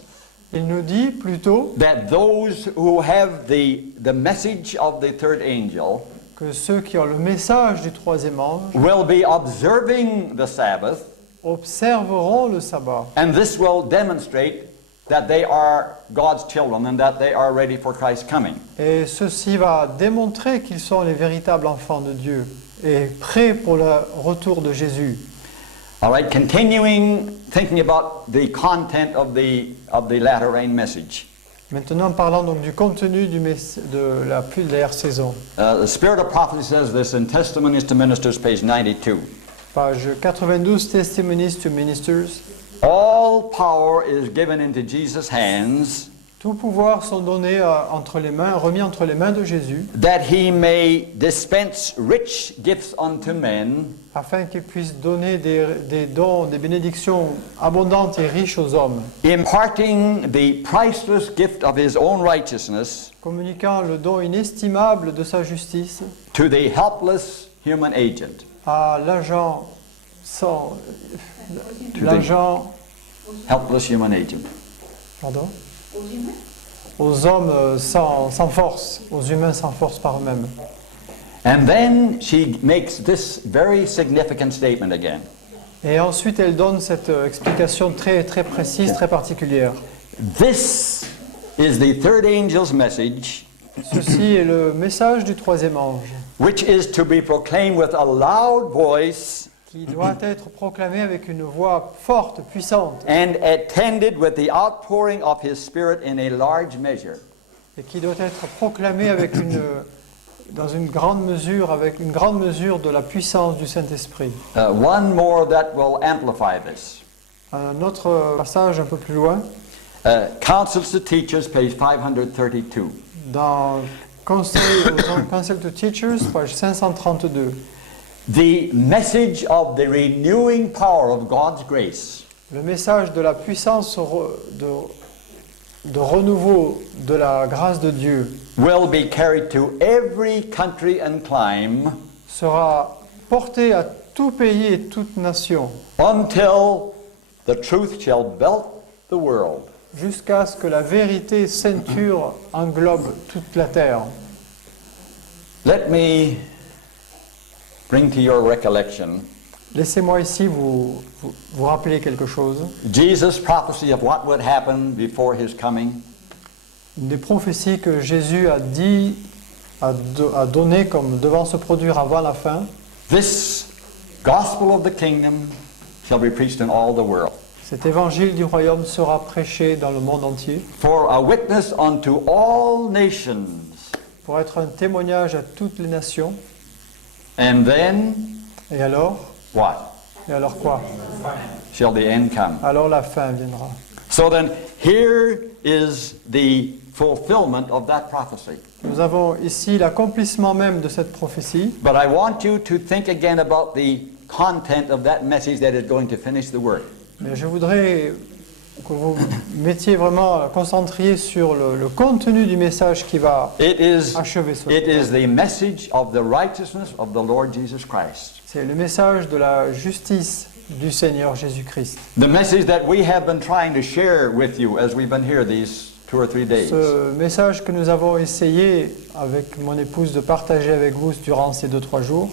Il nous dit plutôt that those who have the message of the third angel que ceux qui ont le message du 3e ange will be observing the Sabbath, observeront le sabbat. and this will demonstrate that they are God's children and that they are ready for Christ's coming. Et ceci va démontrer qu'ils sont les véritables enfants de Dieu et prêts pour le retour de Jésus. All right, continuing thinking about the content of the latter rain message. Maintenant, parlant donc du contenu de la pluie de la saison. The Spirit of Prophecy says this in Testimonies to Ministers, page 92. Page 92, Testimonies to Ministers. All power is given into Jesus' hands, Tout pouvoir sont donnés remis entre les mains de Jésus, that he may dispense rich gifts unto men, afin qu'il puisse donner des dons, des bénédictions abondantes et riches aux hommes, imparting the priceless gift of his own righteousness communiquant le don inestimable de sa justice to the helpless human agent. à l'agent sans To the l'agent, helpless human agent. pardon, Aux humains? aux hommes sans force, aux humains sans force par eux-mêmes. And then she makes this very significant statement again. Et ensuite, elle donne cette explication très, très précise, très particulière. This is the third angel's message, Ceci est le message du troisième ange, which is to be proclaimed with a loud voice qui doit être proclamé avec une voix forte, puissante, and attended with the outpouring of his spirit in a large measure. et qui doit être proclamé avec dans une grande mesure, avec une grande mesure de la puissance du Saint-Esprit. One more that will amplify this. Un autre passage un peu plus loin, Counsels to Teachers, page 532. dans Counsel to Teachers, page 532. The message of the renewing power of God's grace Le message de la puissance de renouveau de la grâce de Dieu will be carried to every country and clime sera porté à tout pays et toute nation, until the truth shall belt the world. jusqu'à ce que la vérité ceinture englobe toute la terre. Let me bring to your recollection Laissez-moi ici vous rappeler quelque chose. Jesus' prophecy of what would happen before his coming. Une des prophéties que Jésus a dit, a donné comme devant se produire avant la fin. This gospel of the kingdom shall be preached in all the world, Cet évangile du royaume sera prêché dans le monde entier for a witness unto all nations. pour être un témoignage à toutes les nations. And then, Et alors what? Et alors quoi? Shall the end come? Alors la fin viendra. So then, here is the fulfillment of that prophecy. Nous avons ici l'accomplissement même de cette prophétie. But I want you to think again about the content of that message that is going to finish the work. Mais je voudrais que vous mettiez vraiment, concentriez sur le contenu du message qui va It is achever cela. the message of the righteousness of the Lord Jesus Christ. C'est le message de la justice du Seigneur Jésus-Christ. The message that we have been trying to share with you as we've been here these 2 or 3 days. Ce message que nous avons essayé avec mon épouse de partager avec vous durant ces 2-3 jours.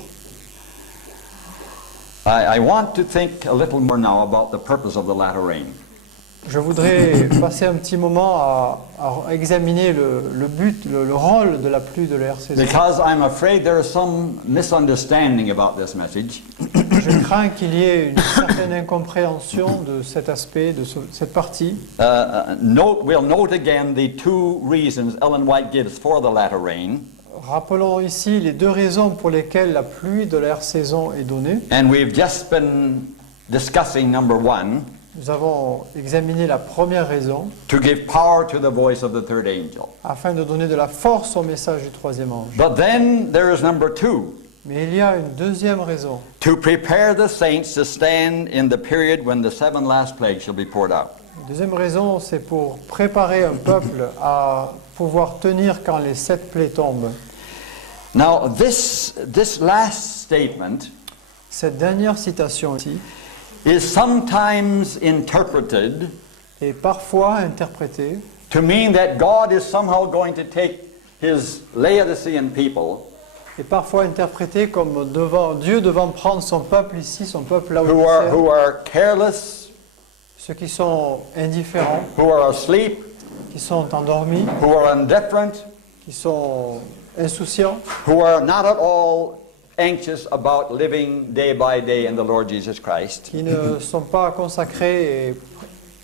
I want to think a little more now about the purpose of the latter rain. Je voudrais passer un petit moment à examiner le but, le rôle de la pluie de l'air saison. Because I'm afraid there is some misunderstanding about this message. Je crains qu'il y ait une certaine incompréhension de cet aspect, de cette partie. We'll note again the 2 reasons Ellen White gives for the latter rain. Rappelons ici les 2 raisons pour lesquelles la pluie de l'air saison est donnée. And we've just been discussing number 1, Nous avons examiné la première raison, to give power to the voice of the third angel. afin de donner de la force au message du troisième ange. But then there is number 2, Mais il y a une deuxième raison, to prepare the saints to stand in the period when the 7 last plagues shall be poured out. La deuxième raison, c'est pour préparer un peuple à pouvoir tenir quand les 7 plaies tombent. Now, this last statement Cette dernière citation ici is sometimes interpreted est parfois interprétée to mean that God is somehow going to take his Laodicean people est parfois interprétée comme Dieu devant prendre son peuple ici, son peuple who laodicéen, are careless, ceux qui sont indifférents, who are asleep, qui sont endormis, who are indifferent, qui sont insouciants, who are not at all anxious about living day by day in the Lord Jesus Christ. qui ne sont pas consacrés et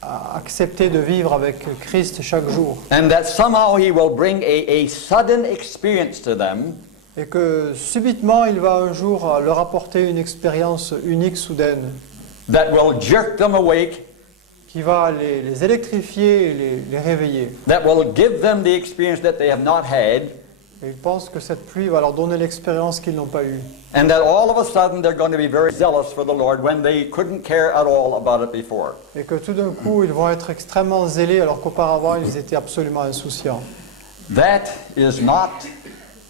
à accepter de vivre avec Christ chaque jour. And that somehow he will bring a sudden experience to them Et que subitement, il va un jour leur apporter une expérience unique, soudaine, that will jerk them awake, qui va les électrifier et les réveiller. that will give them the experience that they have not had, Et ils pensent que cette pluie va leur donner l'expérience qu'ils n'ont pas eue. and that all of a sudden they're going to be very zealous for the Lord when they couldn't care at all about it before. Et que tout d'un coup, ils vont être extrêmement zélés alors qu'auparavant, ils étaient absolument insouciants. That is not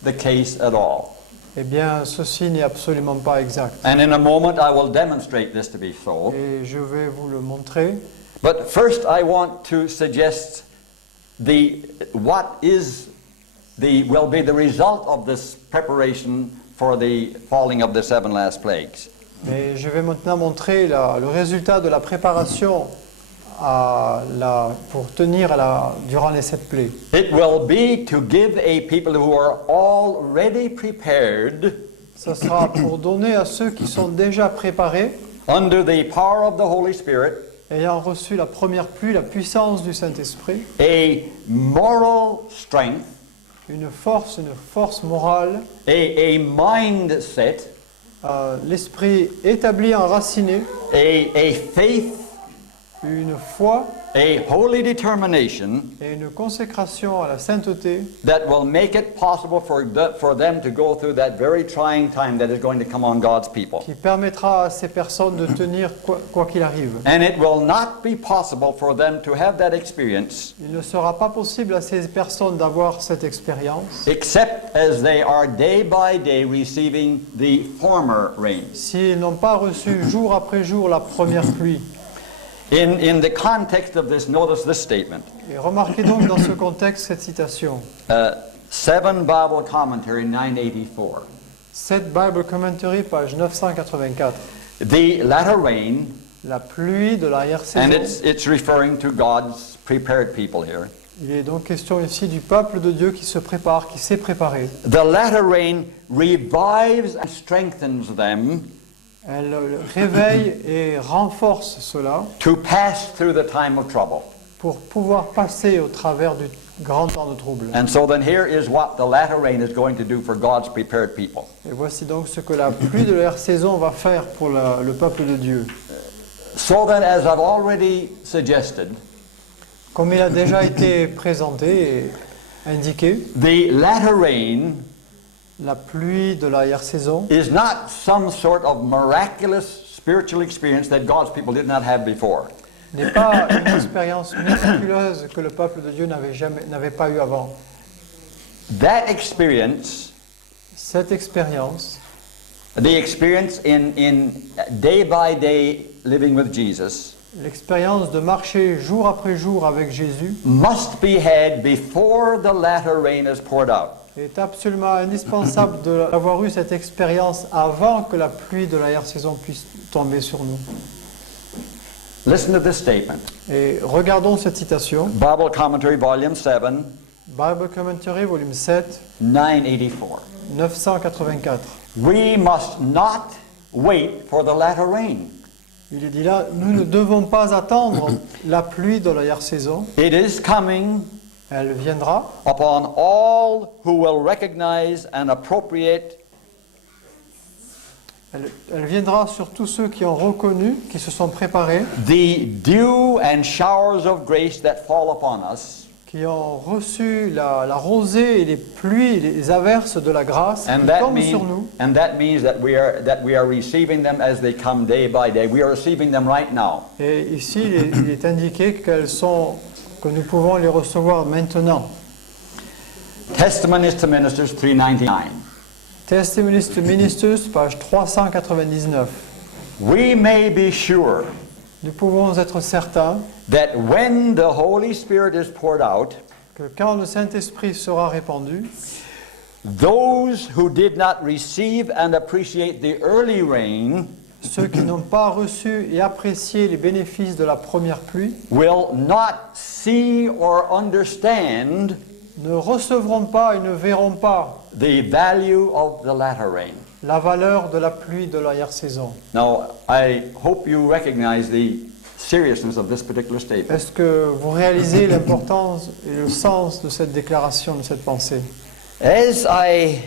the case at all. Eh bien, ceci n'est absolument pas exact. And in a moment I will demonstrate this to be so. Et je vais vous le montrer. But first I want to suggest what will be the result of this preparation for the falling of the 7 last plagues. Mais je vais maintenant montrer le résultat de la préparation pour tenir durant les 7 plaies. It will be to give a people who are already prepared Ce sera pour donner à ceux qui sont déjà préparés, under the power of the Holy Spirit, ayant reçu la première pluie, la puissance du Saint-Esprit, a moral strength, une force morale, a mindset, l'esprit établi, enraciné, a faith, une foi a holy determination et une consécration à la sainteté that will make it possible for them to go through that very trying time that is going to come on God's people. qui permettra à ces personnes de tenir quoi qu'il arrive. And it will not be possible for them to have that experience Il ne sera pas possible à ces personnes d'avoir cette expérience except as they are day by day receiving the former rain. s'ils n'ont pas reçu jour après jour la première pluie. In the context of this, notice this statement. Et remarquez donc dans ce contexte cette citation. 7 Bible Commentary 984. 7 Bible Commentary, page 984. The latter rain, La pluie de and l'arrière-saison. it's referring to God's prepared people here. Il est donc question ici du peuple de Dieu qui se prépare, qui s'est préparé. The latter rain revives and strengthens them Elle réveille et renforce cela to pass through the time of trouble. pour pouvoir passer au travers du grand temps de trouble. And so then here is what the latter rain is going to do for God's prepared people. Et voici donc ce que la pluie de l'arrière-saison va faire pour le peuple de Dieu. So then, as I've already suggested, Comme il a déjà été présenté et indiqué, the latter rain la pluie de l'arrière-saison is not some sort of miraculous spiritual experience that God's people did not have before. n'est pas une expérience miraculeuse que le peuple de Dieu n'avait pas eu avant. That experience, Cette expérience, the experience in day by day living with Jesus, l'expérience de marcher jour après jour avec Jésus, must be had before the latter rain is poured out. est absolument indispensable d'avoir eu cette expérience avant que la pluie de l'arrière-saison puisse tomber sur nous. Listen to this statement. Et regardons cette citation, Bible Commentary, Volume 7, Bible Commentary, volume 7, 984. 984. We must not wait for the latter rain. Il est dit là, nous ne devons pas attendre la pluie de l'arrière-saison. It is coming Elle viendra upon all who will recognize and appropriate Elle viendra sur tous ceux qui ont reconnu, qui se sont préparés, the dew and showers of grace that fall upon us, qui ont reçu la rosée et les pluies, les averses de la grâce and qui that tombent means sur nous. that we are receiving them as they come day by day. We are receiving them right now. Et ici, il est indiqué que nous pouvons les recevoir maintenant. Testimonies to Ministers 399. Testimonies to Ministers, page 399. We may be sure Nous pouvons être certains that when the Holy Spirit is poured out, que quand le Saint-Esprit sera répandu, those who did not receive and appreciate the early rain ceux qui n'ont pas reçu et apprécié les bénéfices de la première pluie will not see or understand ne recevront pas et ne verront pas the value of the latter rain. la valeur de la pluie de l'arrière-saison. Now, I hope you recognize the seriousness of this particular statement. Est-ce que vous réalisez l'importance et le sens de cette déclaration, de cette pensée? As I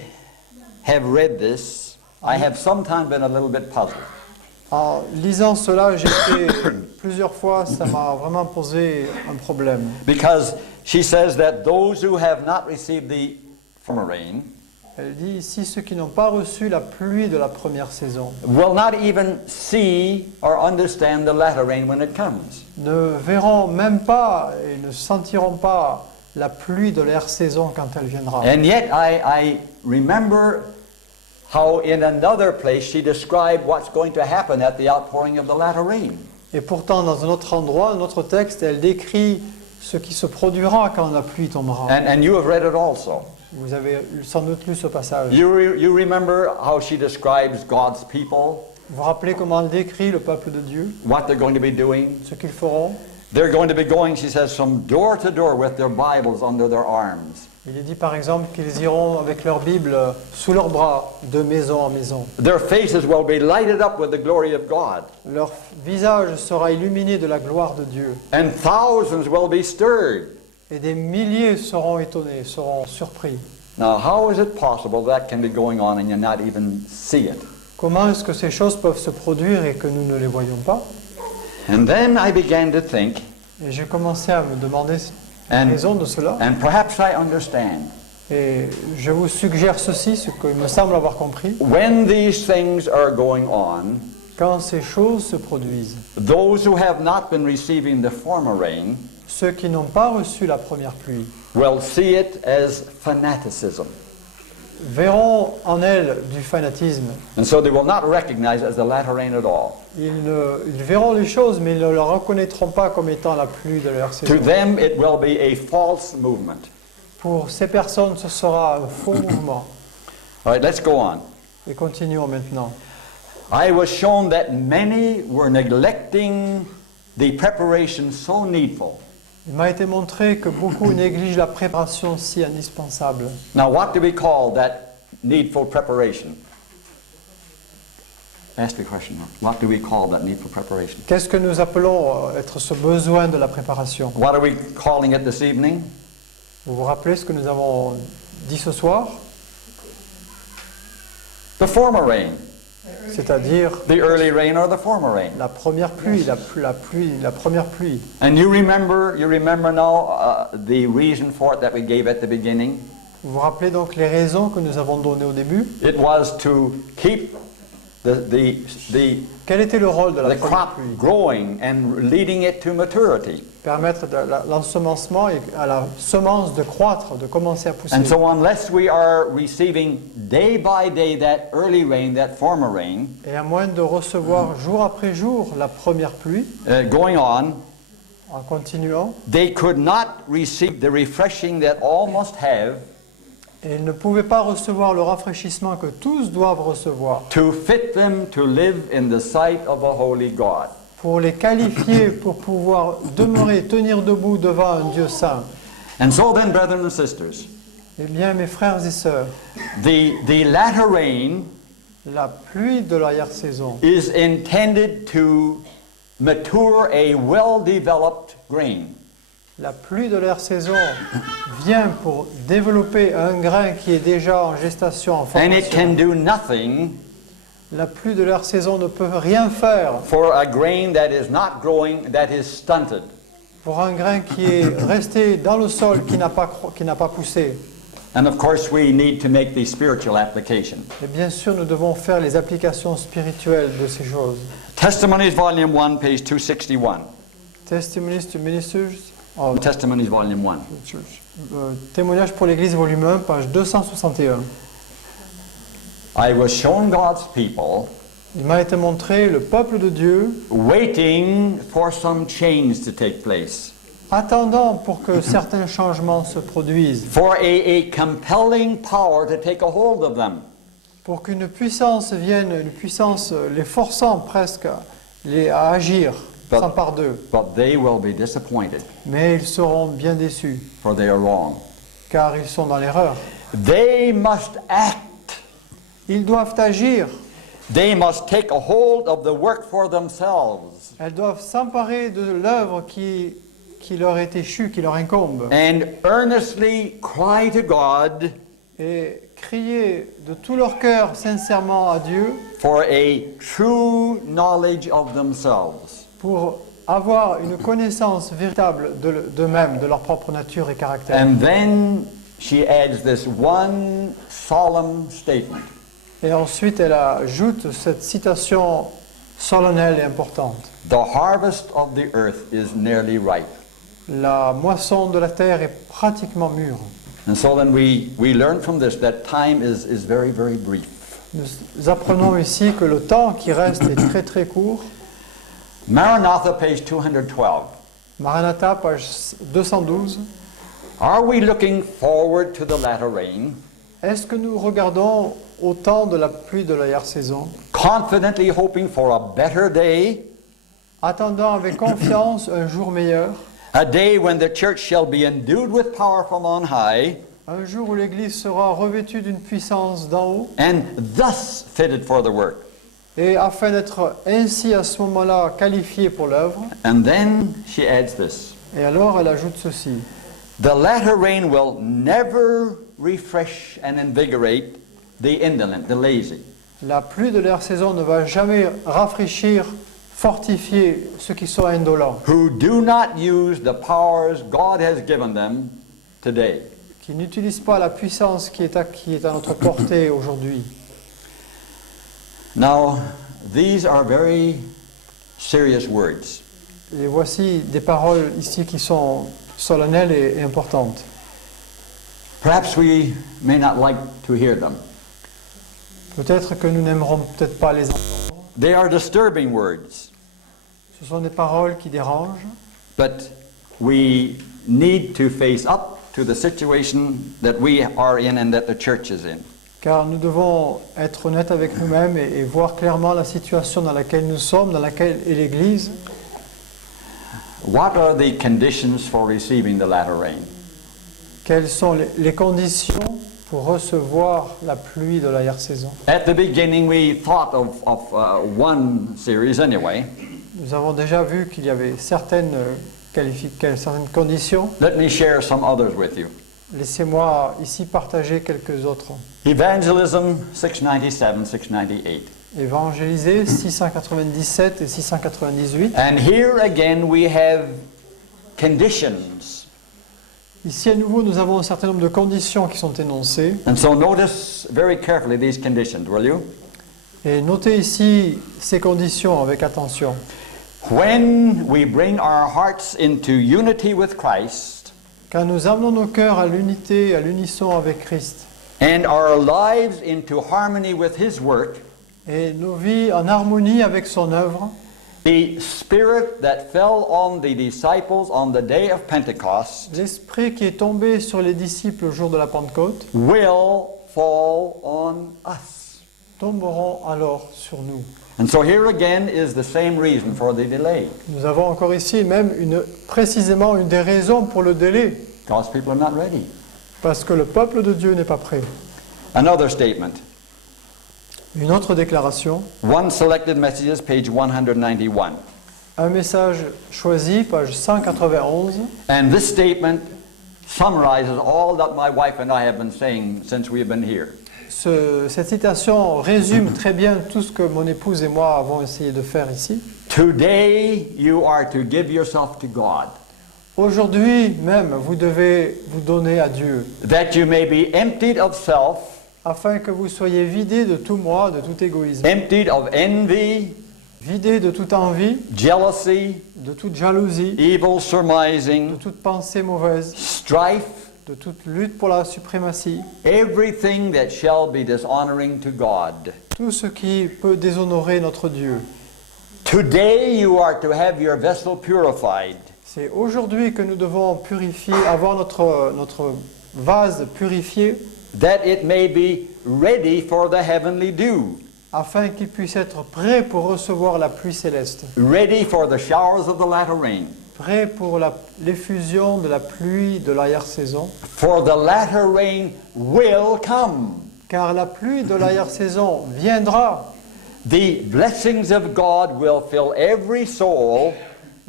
have read this, I have sometimes been a little bit puzzled. En lisant cela, j'ai été plusieurs fois, ça m'a vraiment posé un problème. Because she says that those who have not received the former rain Elle dit ici, ceux qui n'ont pas reçu la pluie de la première saison will not even see or understand the latter rain when it comes. ne verront même pas et ne sentiront pas la pluie de l'arrière-saison quand elle viendra. And yet I remember how in another place she described what's going to happen at the outpouring of the latter rain. Et pourtant, dans un autre endroit, un autre texte, elle décrit ce qui se produira quand la pluie tombera. And you have read it also. Vous avez sans doute lu ce passage. You remember how she describes God's people, Vous vous rappelez comment elle décrit le peuple de Dieu, what they're going to be doing? ce qu'ils feront? They're going to be going, she says, from door to door with their Bibles under their arms. Il est dit par exemple qu'ils iront avec leur Bible sous leurs bras, de maison en maison. Their faces will be lighted up with the glory of God. Leur visage sera illuminé de la gloire de Dieu. And thousands will be stirred. Et des milliers seront étonnés, seront surpris. Now, how is it possible that can be going on and you not even see it? Comment est-ce que ces choses peuvent se produire et que nous ne les voyons pas? And then I began to think, Et j'ai commencé à me demander la and, raison de cela. and perhaps I understand. Et je vous suggère ceci, ce qu'il me semble avoir compris. When these things are going on, Quand ces choses se produisent, those who have not been receiving the former rain ceux qui n'ont pas reçu la première pluie will see it as fanaticism. verront en elle du fanatisme. And so they will not recognize it as the latter rain at all. Ils verront les choses, mais ils ne le reconnaîtront pas comme étant la pluie de leur To saison. them, it will be a false movement. Pour ces personnes, ce sera un faux mouvement. All right, let's go on. Et continuons maintenant. I was shown that many were neglecting the preparation so needful. Il m'a été montré que beaucoup négligent la préparation si indispensable. Now, what do we call that needful preparation? Ask the question. What do we call that needful preparation? Qu'est-ce que nous appelons être ce besoin de la préparation? What are we calling it this evening? Vous vous rappelez ce que nous avons dit ce soir? The former rain. C'est-à-dire The early rain or the former rain. la première pluie, la première pluie. And you remember now the reason for it that we gave at the beginning? Vous vous rappelez donc les raisons que nous avons données au début? It was to keep the Quel était le rôle de la the première crop pluie? growing and leading it to maturity. Permettre l'ensemencement et à la semence de croître, de commencer à pousser. And so unless we are receiving day by day that early rain, that former rain, Et à moins de recevoir jour après jour la première pluie, going on, en continuant, they could not receive the refreshing that all must have et ils ne pouvaient pas recevoir le rafraîchissement que tous doivent recevoir to fit them to live in the sight of a holy God. pour les qualifier pour pouvoir demeurer, tenir debout devant un Dieu saint. And so then, brethren and sisters, Eh bien, mes frères et sœurs, the latter rain la pluie de l'arrière-saison is intended to mature a well-developed grain. La pluie de l'arrière-saison vient pour développer un grain qui est déjà en gestation, en And it can formation. do nothing La pluie de l'arrière-saison ne peut rien faire for a grain that is not growing, that is stunted. pour un grain qui est resté dans le sol, qui n'a pas poussé. And of course, we need to make the spiritual application. Et bien sûr, nous devons faire les applications spirituelles de ces choses. Testimonies, Volume 1, page 261. Testimonies to Ministers, oh, Testimonies, Volume 1. Témoignage pour l'Église, volume 1, page 261. I was shown God's people Il m'a été montré le peuple de Dieu waiting for some change to take place, attendant pour que certains changements se produisent, for a compelling power to take a hold of them. pour qu'une puissance vienne, une puissance les forçant presque à agir, s'empare d'eux. But they will be disappointed, Mais ils seront bien déçus, for they are wrong. car ils sont dans l'erreur. They must act. Ils doivent agir, They must take a hold of the work for themselves elles doivent s'emparer de l'œuvre qui leur est échue, qui leur incombe, and earnestly cry to God et crier de tout leur cœur sincèrement à Dieu for a true knowledge of themselves. pour avoir une connaissance véritable d'eux-mêmes, de leur propre nature et caractère. And then she adds this one solemn statement. Et ensuite, elle ajoute cette citation solennelle et importante. The harvest of the earth is nearly ripe. La moisson de la terre est pratiquement mûre. And so then we learn from this that time is very, very brief. Nous apprenons ici que le temps qui reste est très très court. Maranatha, page 212. Maranatha, page 212. Are we looking forward to the latter rain, Est-ce que nous regardons au temps de la pluie de l'arrière-saison, confidently hoping for a better day, attendant avec confiance un jour meilleur, a day when the church shall be endued with power from on high, un jour où l'Église sera revêtue d'une puissance d'en haut, and thus fitted for the work? et afin d'être ainsi à ce moment-là qualifiée pour l'œuvre? And then she adds this. Et alors elle ajoute ceci: The latter rain will never refresh and invigorate the indolent, the lazy. la pluie de l'arrière-saison ne va jamais rafraîchir, fortifier ceux qui sont indolents, Who do not use the powers God has given them today. qui n'utilisent pas la puissance qui est à notre portée aujourd'hui. Now, these are very serious words. Et voici des paroles ici qui sont solennelles et importantes. Perhaps we may not like to hear them. Peut-être que nous n'aimerons peut-être pas les entendre. They are disturbing words, Ce sont des paroles qui dérangent, but we need to face up to the situation that we are in and that the church is in. car nous devons être honnêtes avec nous-mêmes et voir clairement la situation dans laquelle nous sommes, dans laquelle est l'Église. What are the conditions for receiving the latter rain? Quelles sont les conditions pour recevoir la pluie de l'arrière-saison? At the beginning, we thought of one series anyway. Nous avons déjà vu qu'il y avait certaines conditions. Let me share some others with you. Laissez-moi ici partager quelques autres. Evangelism 697, 698. Évangéliser 697 et 698. And here again we have conditions. Ici à nouveau nous avons un certain nombre de conditions qui sont énoncées. And so notice very carefully these conditions, will you? Et notez ici ces conditions avec attention. When we bring our hearts into unity with Christ Quand nous amenons nos cœurs à l'unité, à l'unisson avec Christ, and our lives into harmony with His work, et nos vies en harmonie avec son œuvre, the Spirit that fell on the disciples on the day of Pentecost l'esprit qui est tombé sur les disciples au jour de la Pentecôte will fall on us. tomberont alors sur nous. And so here again is the same reason for the delay. Nous avons encore ici même précisément une des raisons pour le délai, God's people are not ready. parce que le peuple de Dieu n'est pas prêt. Another statement. Une autre déclaration, One selected messages, page 191. un message choisi, page 191, And this statement summarizes all that my wife and I have been saying since we have been here. Cette citation résume très bien tout ce que mon épouse et moi avons essayé de faire ici. Today you are to give yourself to God, Aujourd'hui même, vous devez vous donner à Dieu, that you may be emptied of self, afin que vous soyez vidés de tout moi, de tout égoïsme, emptied of envy, vidés de toute envie, jealousy, de toute jalousie, evil de surmising, toute pensée mauvaise, strife, de toute lutte pour la suprématie, everything that shall be dishonoring to God. tout ce qui peut déshonorer notre Dieu. Today you are to have your vessel purified, C'est aujourd'hui que nous devons purifier, avoir notre vase purifié, that it may be ready for the heavenly dew, afin qu'il puisse être prêt pour recevoir la pluie céleste, ready for the showers of the latter rain. prêt pour l'effusion de la pluie de l'arrière-saison, For the latter rain will come. car la pluie de l'arrière-saison viendra. The blessings of God will fill every soul.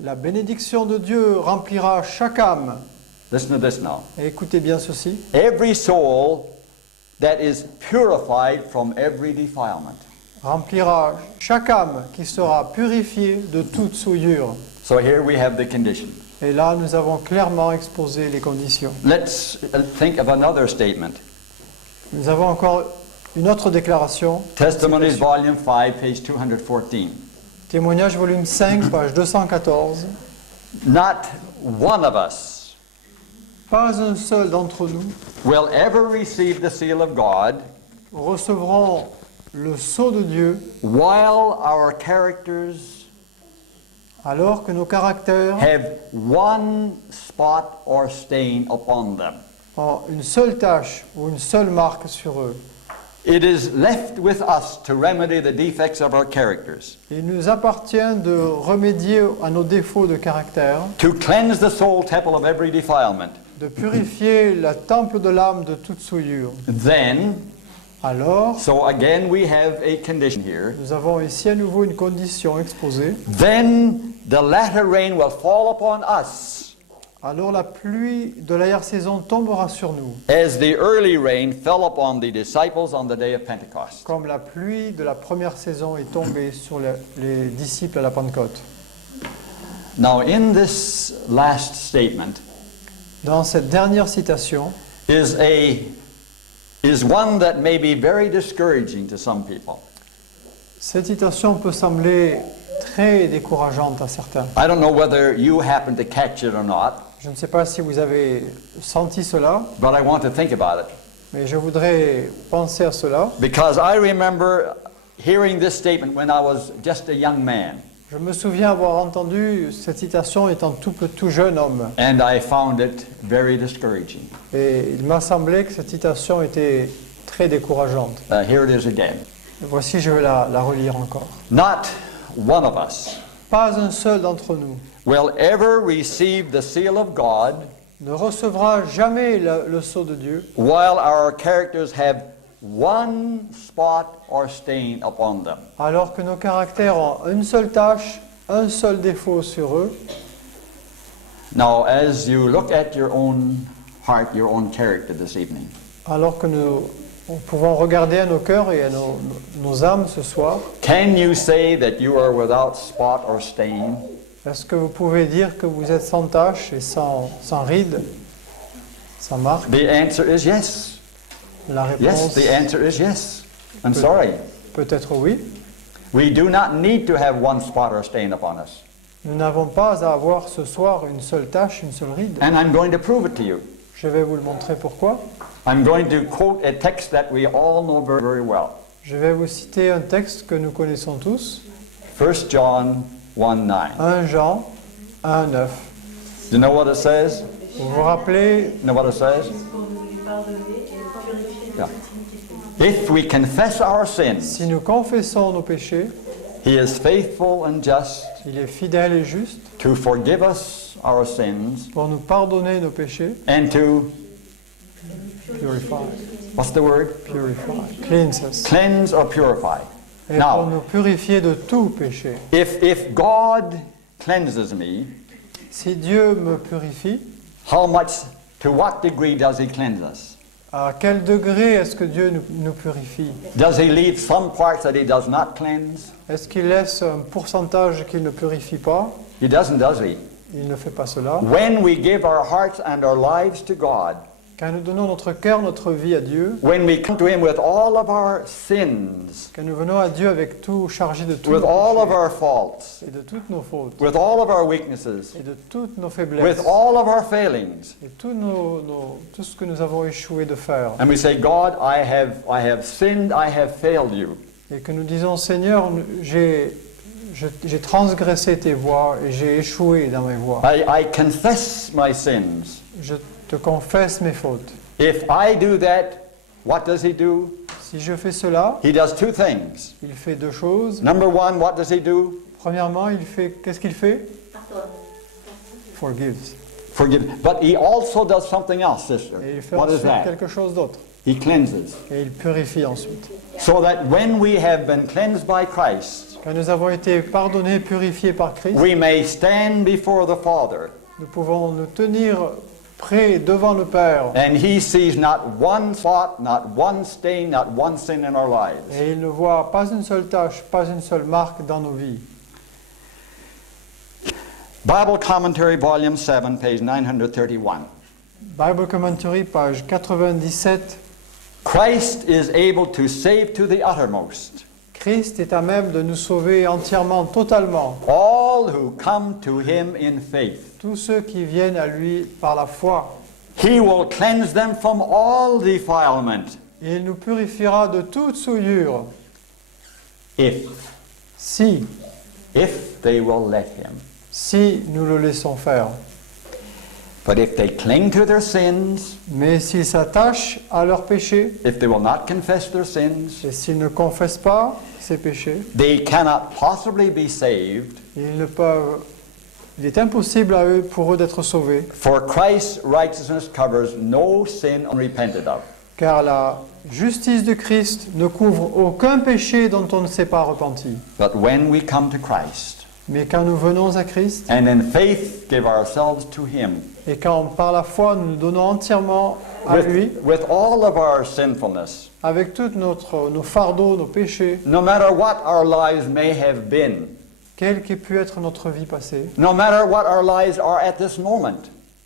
La bénédiction de Dieu remplira chaque âme. Listen to this now. Et écoutez bien ceci. Every soul that is purified from every defilement. Remplira chaque âme qui sera purifiée de toute souillure. So here we have the condition. Et là, nous avons clairement exposé les conditions. Let's think of another statement. Nous avons encore une autre déclaration. Testimonies, volume 5, page 214. Témoignage volume 5, page 214. Not one of us Pas un seul d'entre nous will ever receive the seal of God recevront le sceau de Dieu, while our characters alors que nos caractères have one spot or stain upon them. ont une seule tache ou une seule marque sur eux. It is left with us to remedy the defects of our characters, Il nous appartient de remédier à nos défauts de caractère, to cleanse the soul temple of every defilement. de purifier le temple de l'âme de toute souillure. Then, Alors, so again we have a condition here, nous avons ici à nouveau une condition exposée. then the latter rain will fall upon us Alors la pluie de l'arrière-saison tombera sur nous, as the early rain fell upon the disciples on the day of Pentecost. comme la pluie de la première saison est tombée sur les disciples à la Pentecôte. Now, in this last statement Dans cette dernière citation, is one that may be very discouraging to some people. cette citation peut sembler très décourageante à certains. I don't know whether you happen to catch it or not, Je ne sais pas si vous avez senti cela, but I want to think about it. mais je voudrais penser à cela. Because I remember hearing this statement when I was just a young man, Je me souviens avoir entendu cette citation étant tout jeune homme. and I found it very discouraging. Et il m'a semblé que cette citation était très décourageante. Here it is again. Et voici, je vais la relire encore. Not one of us Pas un seul d'entre nous will ever receive the seal of God ne recevra jamais le sceau de Dieu while our characters have one spot or stain upon them. alors que nos caractères ont une seule tâche, un seul défaut sur eux. Now, as you look at your own heart, your own character this evening, Alors que nous pouvons regarder à nos cœurs et à nos âmes ce soir, can you say that you are without spot or stain? est-ce que vous pouvez dire que vous êtes sans tache et sans ride, sans marque? The answer is yes. La Yes, réponse the answer is yes. I'm sorry. peut être oui. We do not need to have one spot or stain upon us. Nous n'avons pas à avoir ce soir une seule tache, une seule ride. And I'm going to prove it to you. Je vais vous le montrer pourquoi. I'm going to quote a text that we all know very, very well. Je vais vous citer un texte que nous connaissons tous, 1 John 1:9. 1 Jean 1, 9. Do you know what it says? Vous vous rappelez, You know what it says? Yeah. If we confess our sins, si nous confessons nos péchés, He is faithful and just il est fidèle et juste to forgive us our sins pour nous pardonner nos péchés, and to, purify, what's the word? cleanse us, Cleanse or purify. et pour Now, nous purifier de tout péché. if God cleanses me, Si Dieu me purifie, how much, to what degree does He cleanse us? à quel degré est-ce que Dieu nous purifie? Does He leave some parts that He does not cleanse? Est-ce qu'il laisse un pourcentage qu'il ne purifie pas? He doesn't, does He? Il ne fait pas cela. When we give our hearts and our lives to God, Quand nous donnons notre cœur, notre vie à Dieu, when we come to Him with all of our sins, quand nous venons à Dieu avec tout chargé de tout with all of our faults, et de toutes nos fautes with all of our weaknesses, et de toutes nos with faiblesses all of our failings, et tout ce que nous avons échoué de faire, and we say, God, I have sinned, I have failed you. et que nous disons Seigneur, j'ai transgressé tes voies et j'ai échoué dans mes voies. I confess my sins. Je te confesse mes fautes. If I do that, what does He do? Si je fais cela, He does two things. il fait deux choses. Number one, what does He do? Premièrement, qu'est-ce qu'il fait? Pardonne. Forgives. Forgive. But He also does something else, sister. Et il fait What is ensuite that? quelque chose d'autre. He cleanses. Et il purifie ensuite. So that when we have been cleansed by Christ, Quand nous avons été pardonnés, purifiés par Christ, we may stand before the Father, nous pouvons nous tenir prêts devant le Père. and He sees not one spot, not one stain, not one sin in our lives. Et il ne voit pas une seule tache, pas une seule marque dans nos vies. Bible Commentary, Volume 7, page 931. Bible Commentary, page 97. Christ is able to save to the uttermost Christ est à même de nous sauver entièrement, totalement. all who come to Him in faith. Tous ceux qui viennent à lui par la foi. He will cleanse them from all defilement, Et il nous purifiera de toute souillure, Si if they will let him. si nous le laissons faire. But if they cling to their sins, Mais s'ils s'attachent à leurs péchés, if they will not confess their sins, et s'ils ne confessent pas ces péchés, they cannot possibly be saved, ils ne peuvent, il est impossible pour eux d'être sauvés, for Christ's righteousness covers no sin unrepented of. car la justice de Christ ne couvre aucun péché dont on ne s'est pas repenti. But when we come to Christ, Mais quand nous venons à Christ, and in faith give ourselves to him, et quand par la foi nous nous donnons entièrement à lui, with all of our sinfulness, avec tous nos fardeaux, nos péchés, no matter what our lives may have been, quelle qu'ait pu être notre vie passée, no matter what our lives are at this moment,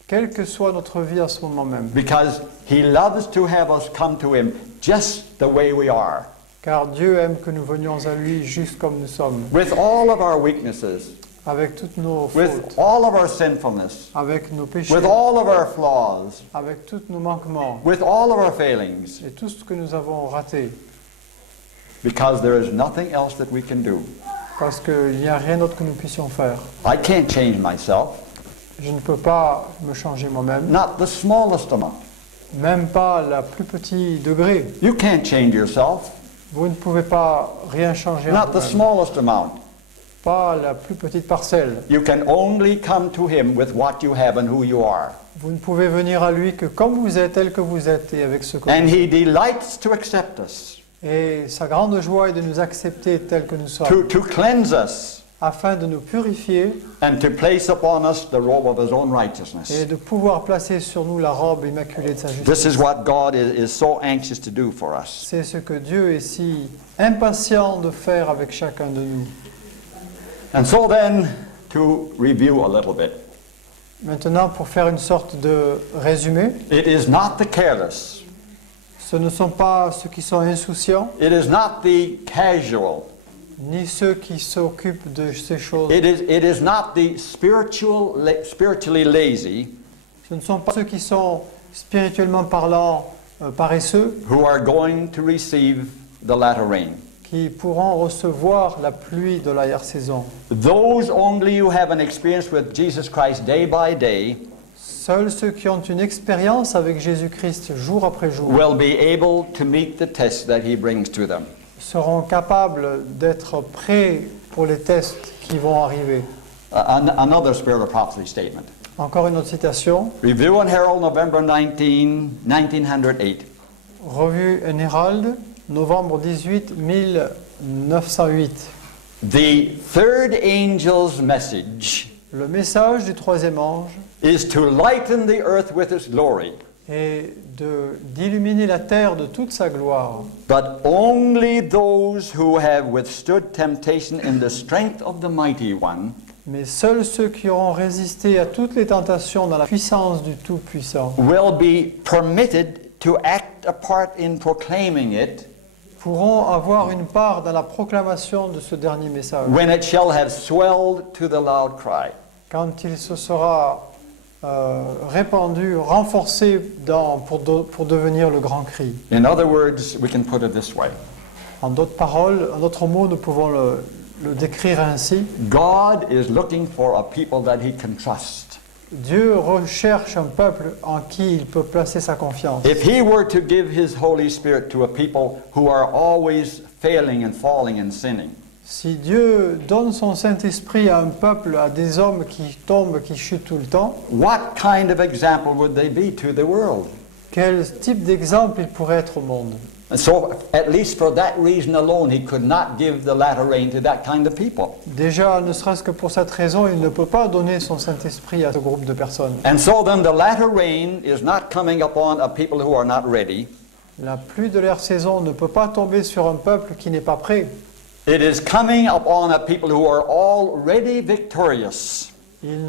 quelle que soit notre vie à ce moment même, because he loves to have us come to him just the way we are, car Dieu aime que nous venions à lui juste comme nous sommes, with all of our weaknesses, avec toutes nos with fautes, all of our sinfulness, avec nos péchés, with all of our flaws, avec tous nos manquements with all of our failings, et tout ce que nous avons raté, because there is nothing else that we can do. parce qu'il n'y a rien d'autre que nous puissions faire. I can't change myself, Je ne peux pas me changer moi-même, not the smallest amount. même pas la plus petit degré. You can't change yourself, Vous ne pouvez pas rien changer, en not the vous-même. smallest amount. Pas la plus petite parcelle. You can only come to him with what you have and who you are. Vous ne pouvez venir à lui que comme vous êtes, tel que vous êtes et avec ce que And vous he delights to accept us, êtes. Et sa grande joie est de nous accepter tels que nous sommes, to cleanse us, afin de nous purifier and to place upon us the robe of his own et righteousness. de pouvoir placer sur nous la robe immaculée de sa This justice. is what God is so anxious to do for us. C'est ce que Dieu est si impatient de faire avec chacun de nous. And so then, to review a little bit, Maintenant, pour faire une sorte de résumé, it is not the careless, ce ne sont pas ceux qui sont insouciants, it is not the casual, ni ceux qui s'occupent de ces choses. it is not the spiritually lazy Ce ne sont pas ceux qui sont spirituellement parlant paresseux who are going to receive the latter rain. qui pourront recevoir la pluie de l'arrière-saison. Those only who have an experience with Jesus Christ day by day Seuls ceux qui ont une expérience avec Jésus-Christ jour après jour will be able to meet the test that he brings to them. seront capables d'être prêts pour les tests qui vont arriver. Another Spirit of Prophecy statement. Encore une autre citation, Review and Herald, November 1908. Revue and Herald, novembre 18, 1908. The third angel's message Le message du troisième ange is to lighten the earth with its glory, est d'illuminer la terre de toute sa gloire. but only those who have withstood temptation in the strength of the mighty one Mais seuls ceux qui auront résisté à toutes les tentations dans la puissance du Tout-Puissant will be permitted to act a part in proclaiming it pourront avoir une part dans la proclamation de ce dernier message. when it shall have swelled to the loud cry. Quand il se sera répandu, renforcé pour devenir le grand cri. In other words, we can put it this way. En d'autres paroles, en d'autres mots, nous pouvons le décrire ainsi. God is looking for a people that he can trust. Dieu recherche un peuple en qui il peut placer sa confiance. If he were to give his Holy Spirit to a people who are always failing and falling and sinning, Si Dieu donne son Saint-Esprit à un peuple, à des hommes qui tombent, qui chutent tout le temps, what kind of example would they be to the world? quel type d'exemple il pourrait être au monde? And so, at least for that reason alone, he could not give the latter rain to that kind of people. Déjà, ne serait-ce que pour cette raison, il ne peut pas donner son Saint-Esprit à ce groupe de personnes. And so then the latter rain is not coming upon a people who are not ready. La pluie de leur saison ne peut pas tomber sur un peuple qui n'est pas prêt. It is coming upon a people who are already victorious. Elle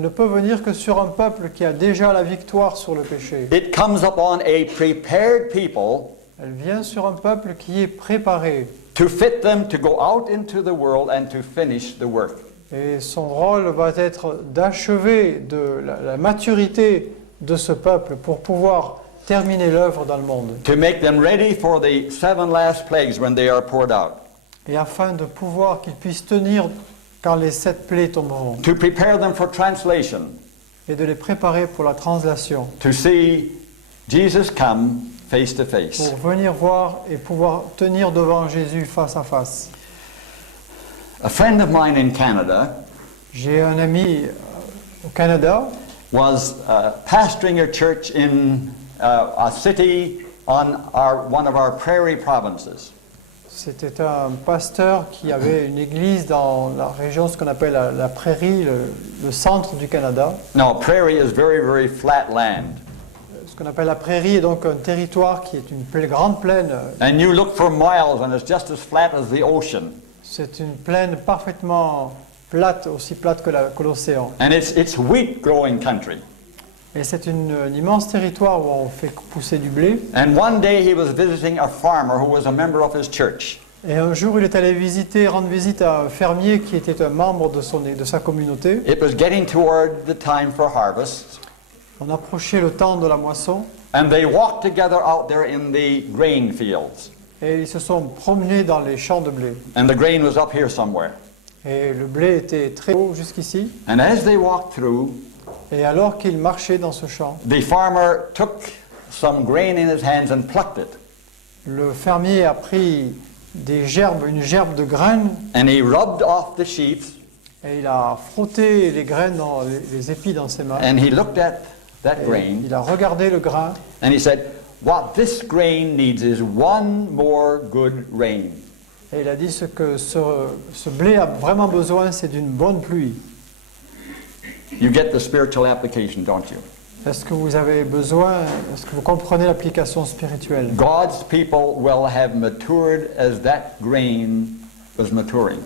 ne peut venir que sur un peuple qui a déjà la victoire sur le péché. It comes upon a prepared people Elle vient sur un peuple qui est préparé. to fit them to go out into the world and to finish the work. Et son rôle va être d'achever de la maturité de ce peuple pour pouvoir terminer l'œuvre dans le monde. To make them ready for the 7 last plagues when they are poured out. et afin de pouvoir qu'ils puissent tenir quand les 7 plaies tomberont, to prepare them for translation, et de les préparer pour la translation, to see Jesus come face to face. pour venir voir et pouvoir tenir devant Jésus face à face. A friend of mine in Canada J'ai un ami au Canada was pastoring a church in a city on one of our prairie provinces. C'était un pasteur qui avait une église dans la région, ce qu'on appelle la prairie, le centre du Canada. Now, prairie is very, very flat land. Ce qu'on appelle la prairie est donc un territoire qui est une grande plaine. And you look for miles and it's just as flat as the ocean. C'est une plaine parfaitement plate, aussi plate que l'océan. And it's wheat growing country. Et c'est un immense territoire où on fait pousser du blé. And one day he was visiting a farmer who was a member of his church. Et un jour, il est allé rendre visite à un fermier qui était un membre de sa communauté. It was getting toward the time for harvest. On approchait le temps de la moisson And they walked together out there in the grain fields. et ils se sont promenés dans les champs de blé. And the grain was up here somewhere. Et le blé était très haut jusqu'ici. And as they walked through, Et alors qu'il marchait dans ce champ, the farmer took some grain in his hands and plucked it. le fermier a pris une gerbe de graines And he rubbed off the sheaves et il a frotté les graines, les épis dans ses mains. and he looked at that Et grain il a regardé le grain and he said, "What this grain needs is one more good rain." et il a dit ce que ce blé a vraiment besoin, c'est d'une bonne pluie. You get the spiritual application, don't you? Est-ce que vous comprenez l'application spirituelle? God's people will have matured as that grain was maturing.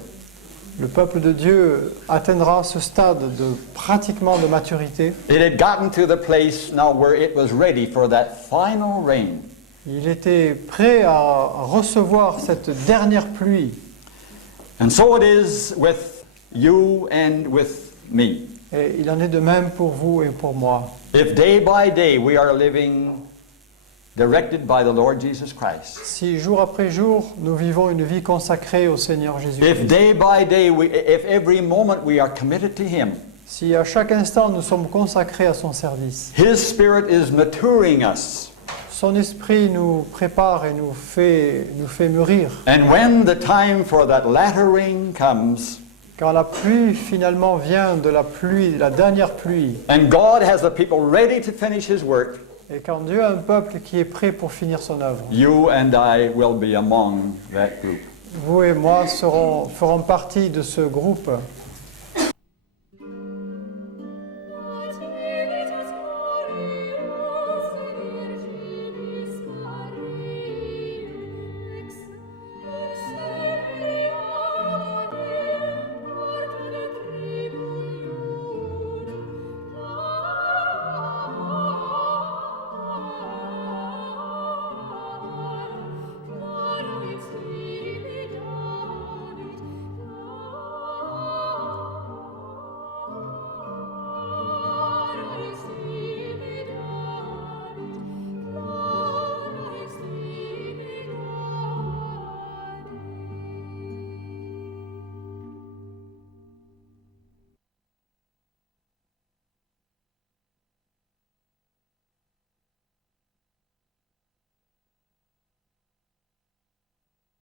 Le peuple de Dieu atteindra ce stade pratiquement de maturité. It had gotten to the place now where it was ready for that final rain. Il était prêt à recevoir cette dernière pluie. And so it is with you and with me. Et il en est de même pour vous et pour moi. If day by day we are living directed by the Lord Jesus Christ, Si jour après jour, nous vivons une vie consacrée au Seigneur Jésus, if day by day, if every moment we are committed to Him, si à chaque instant nous sommes consacrés à son service, His Spirit is maturing us. son esprit nous prépare et nous fait mûrir. And when the time for that latter rain comes, Quand la pluie finalement vient de la dernière pluie, and God has the people ready to finish His work, et quand Dieu a un peuple qui est prêt pour finir son œuvre, you and I will be among that group. vous et moi ferons partie de ce groupe.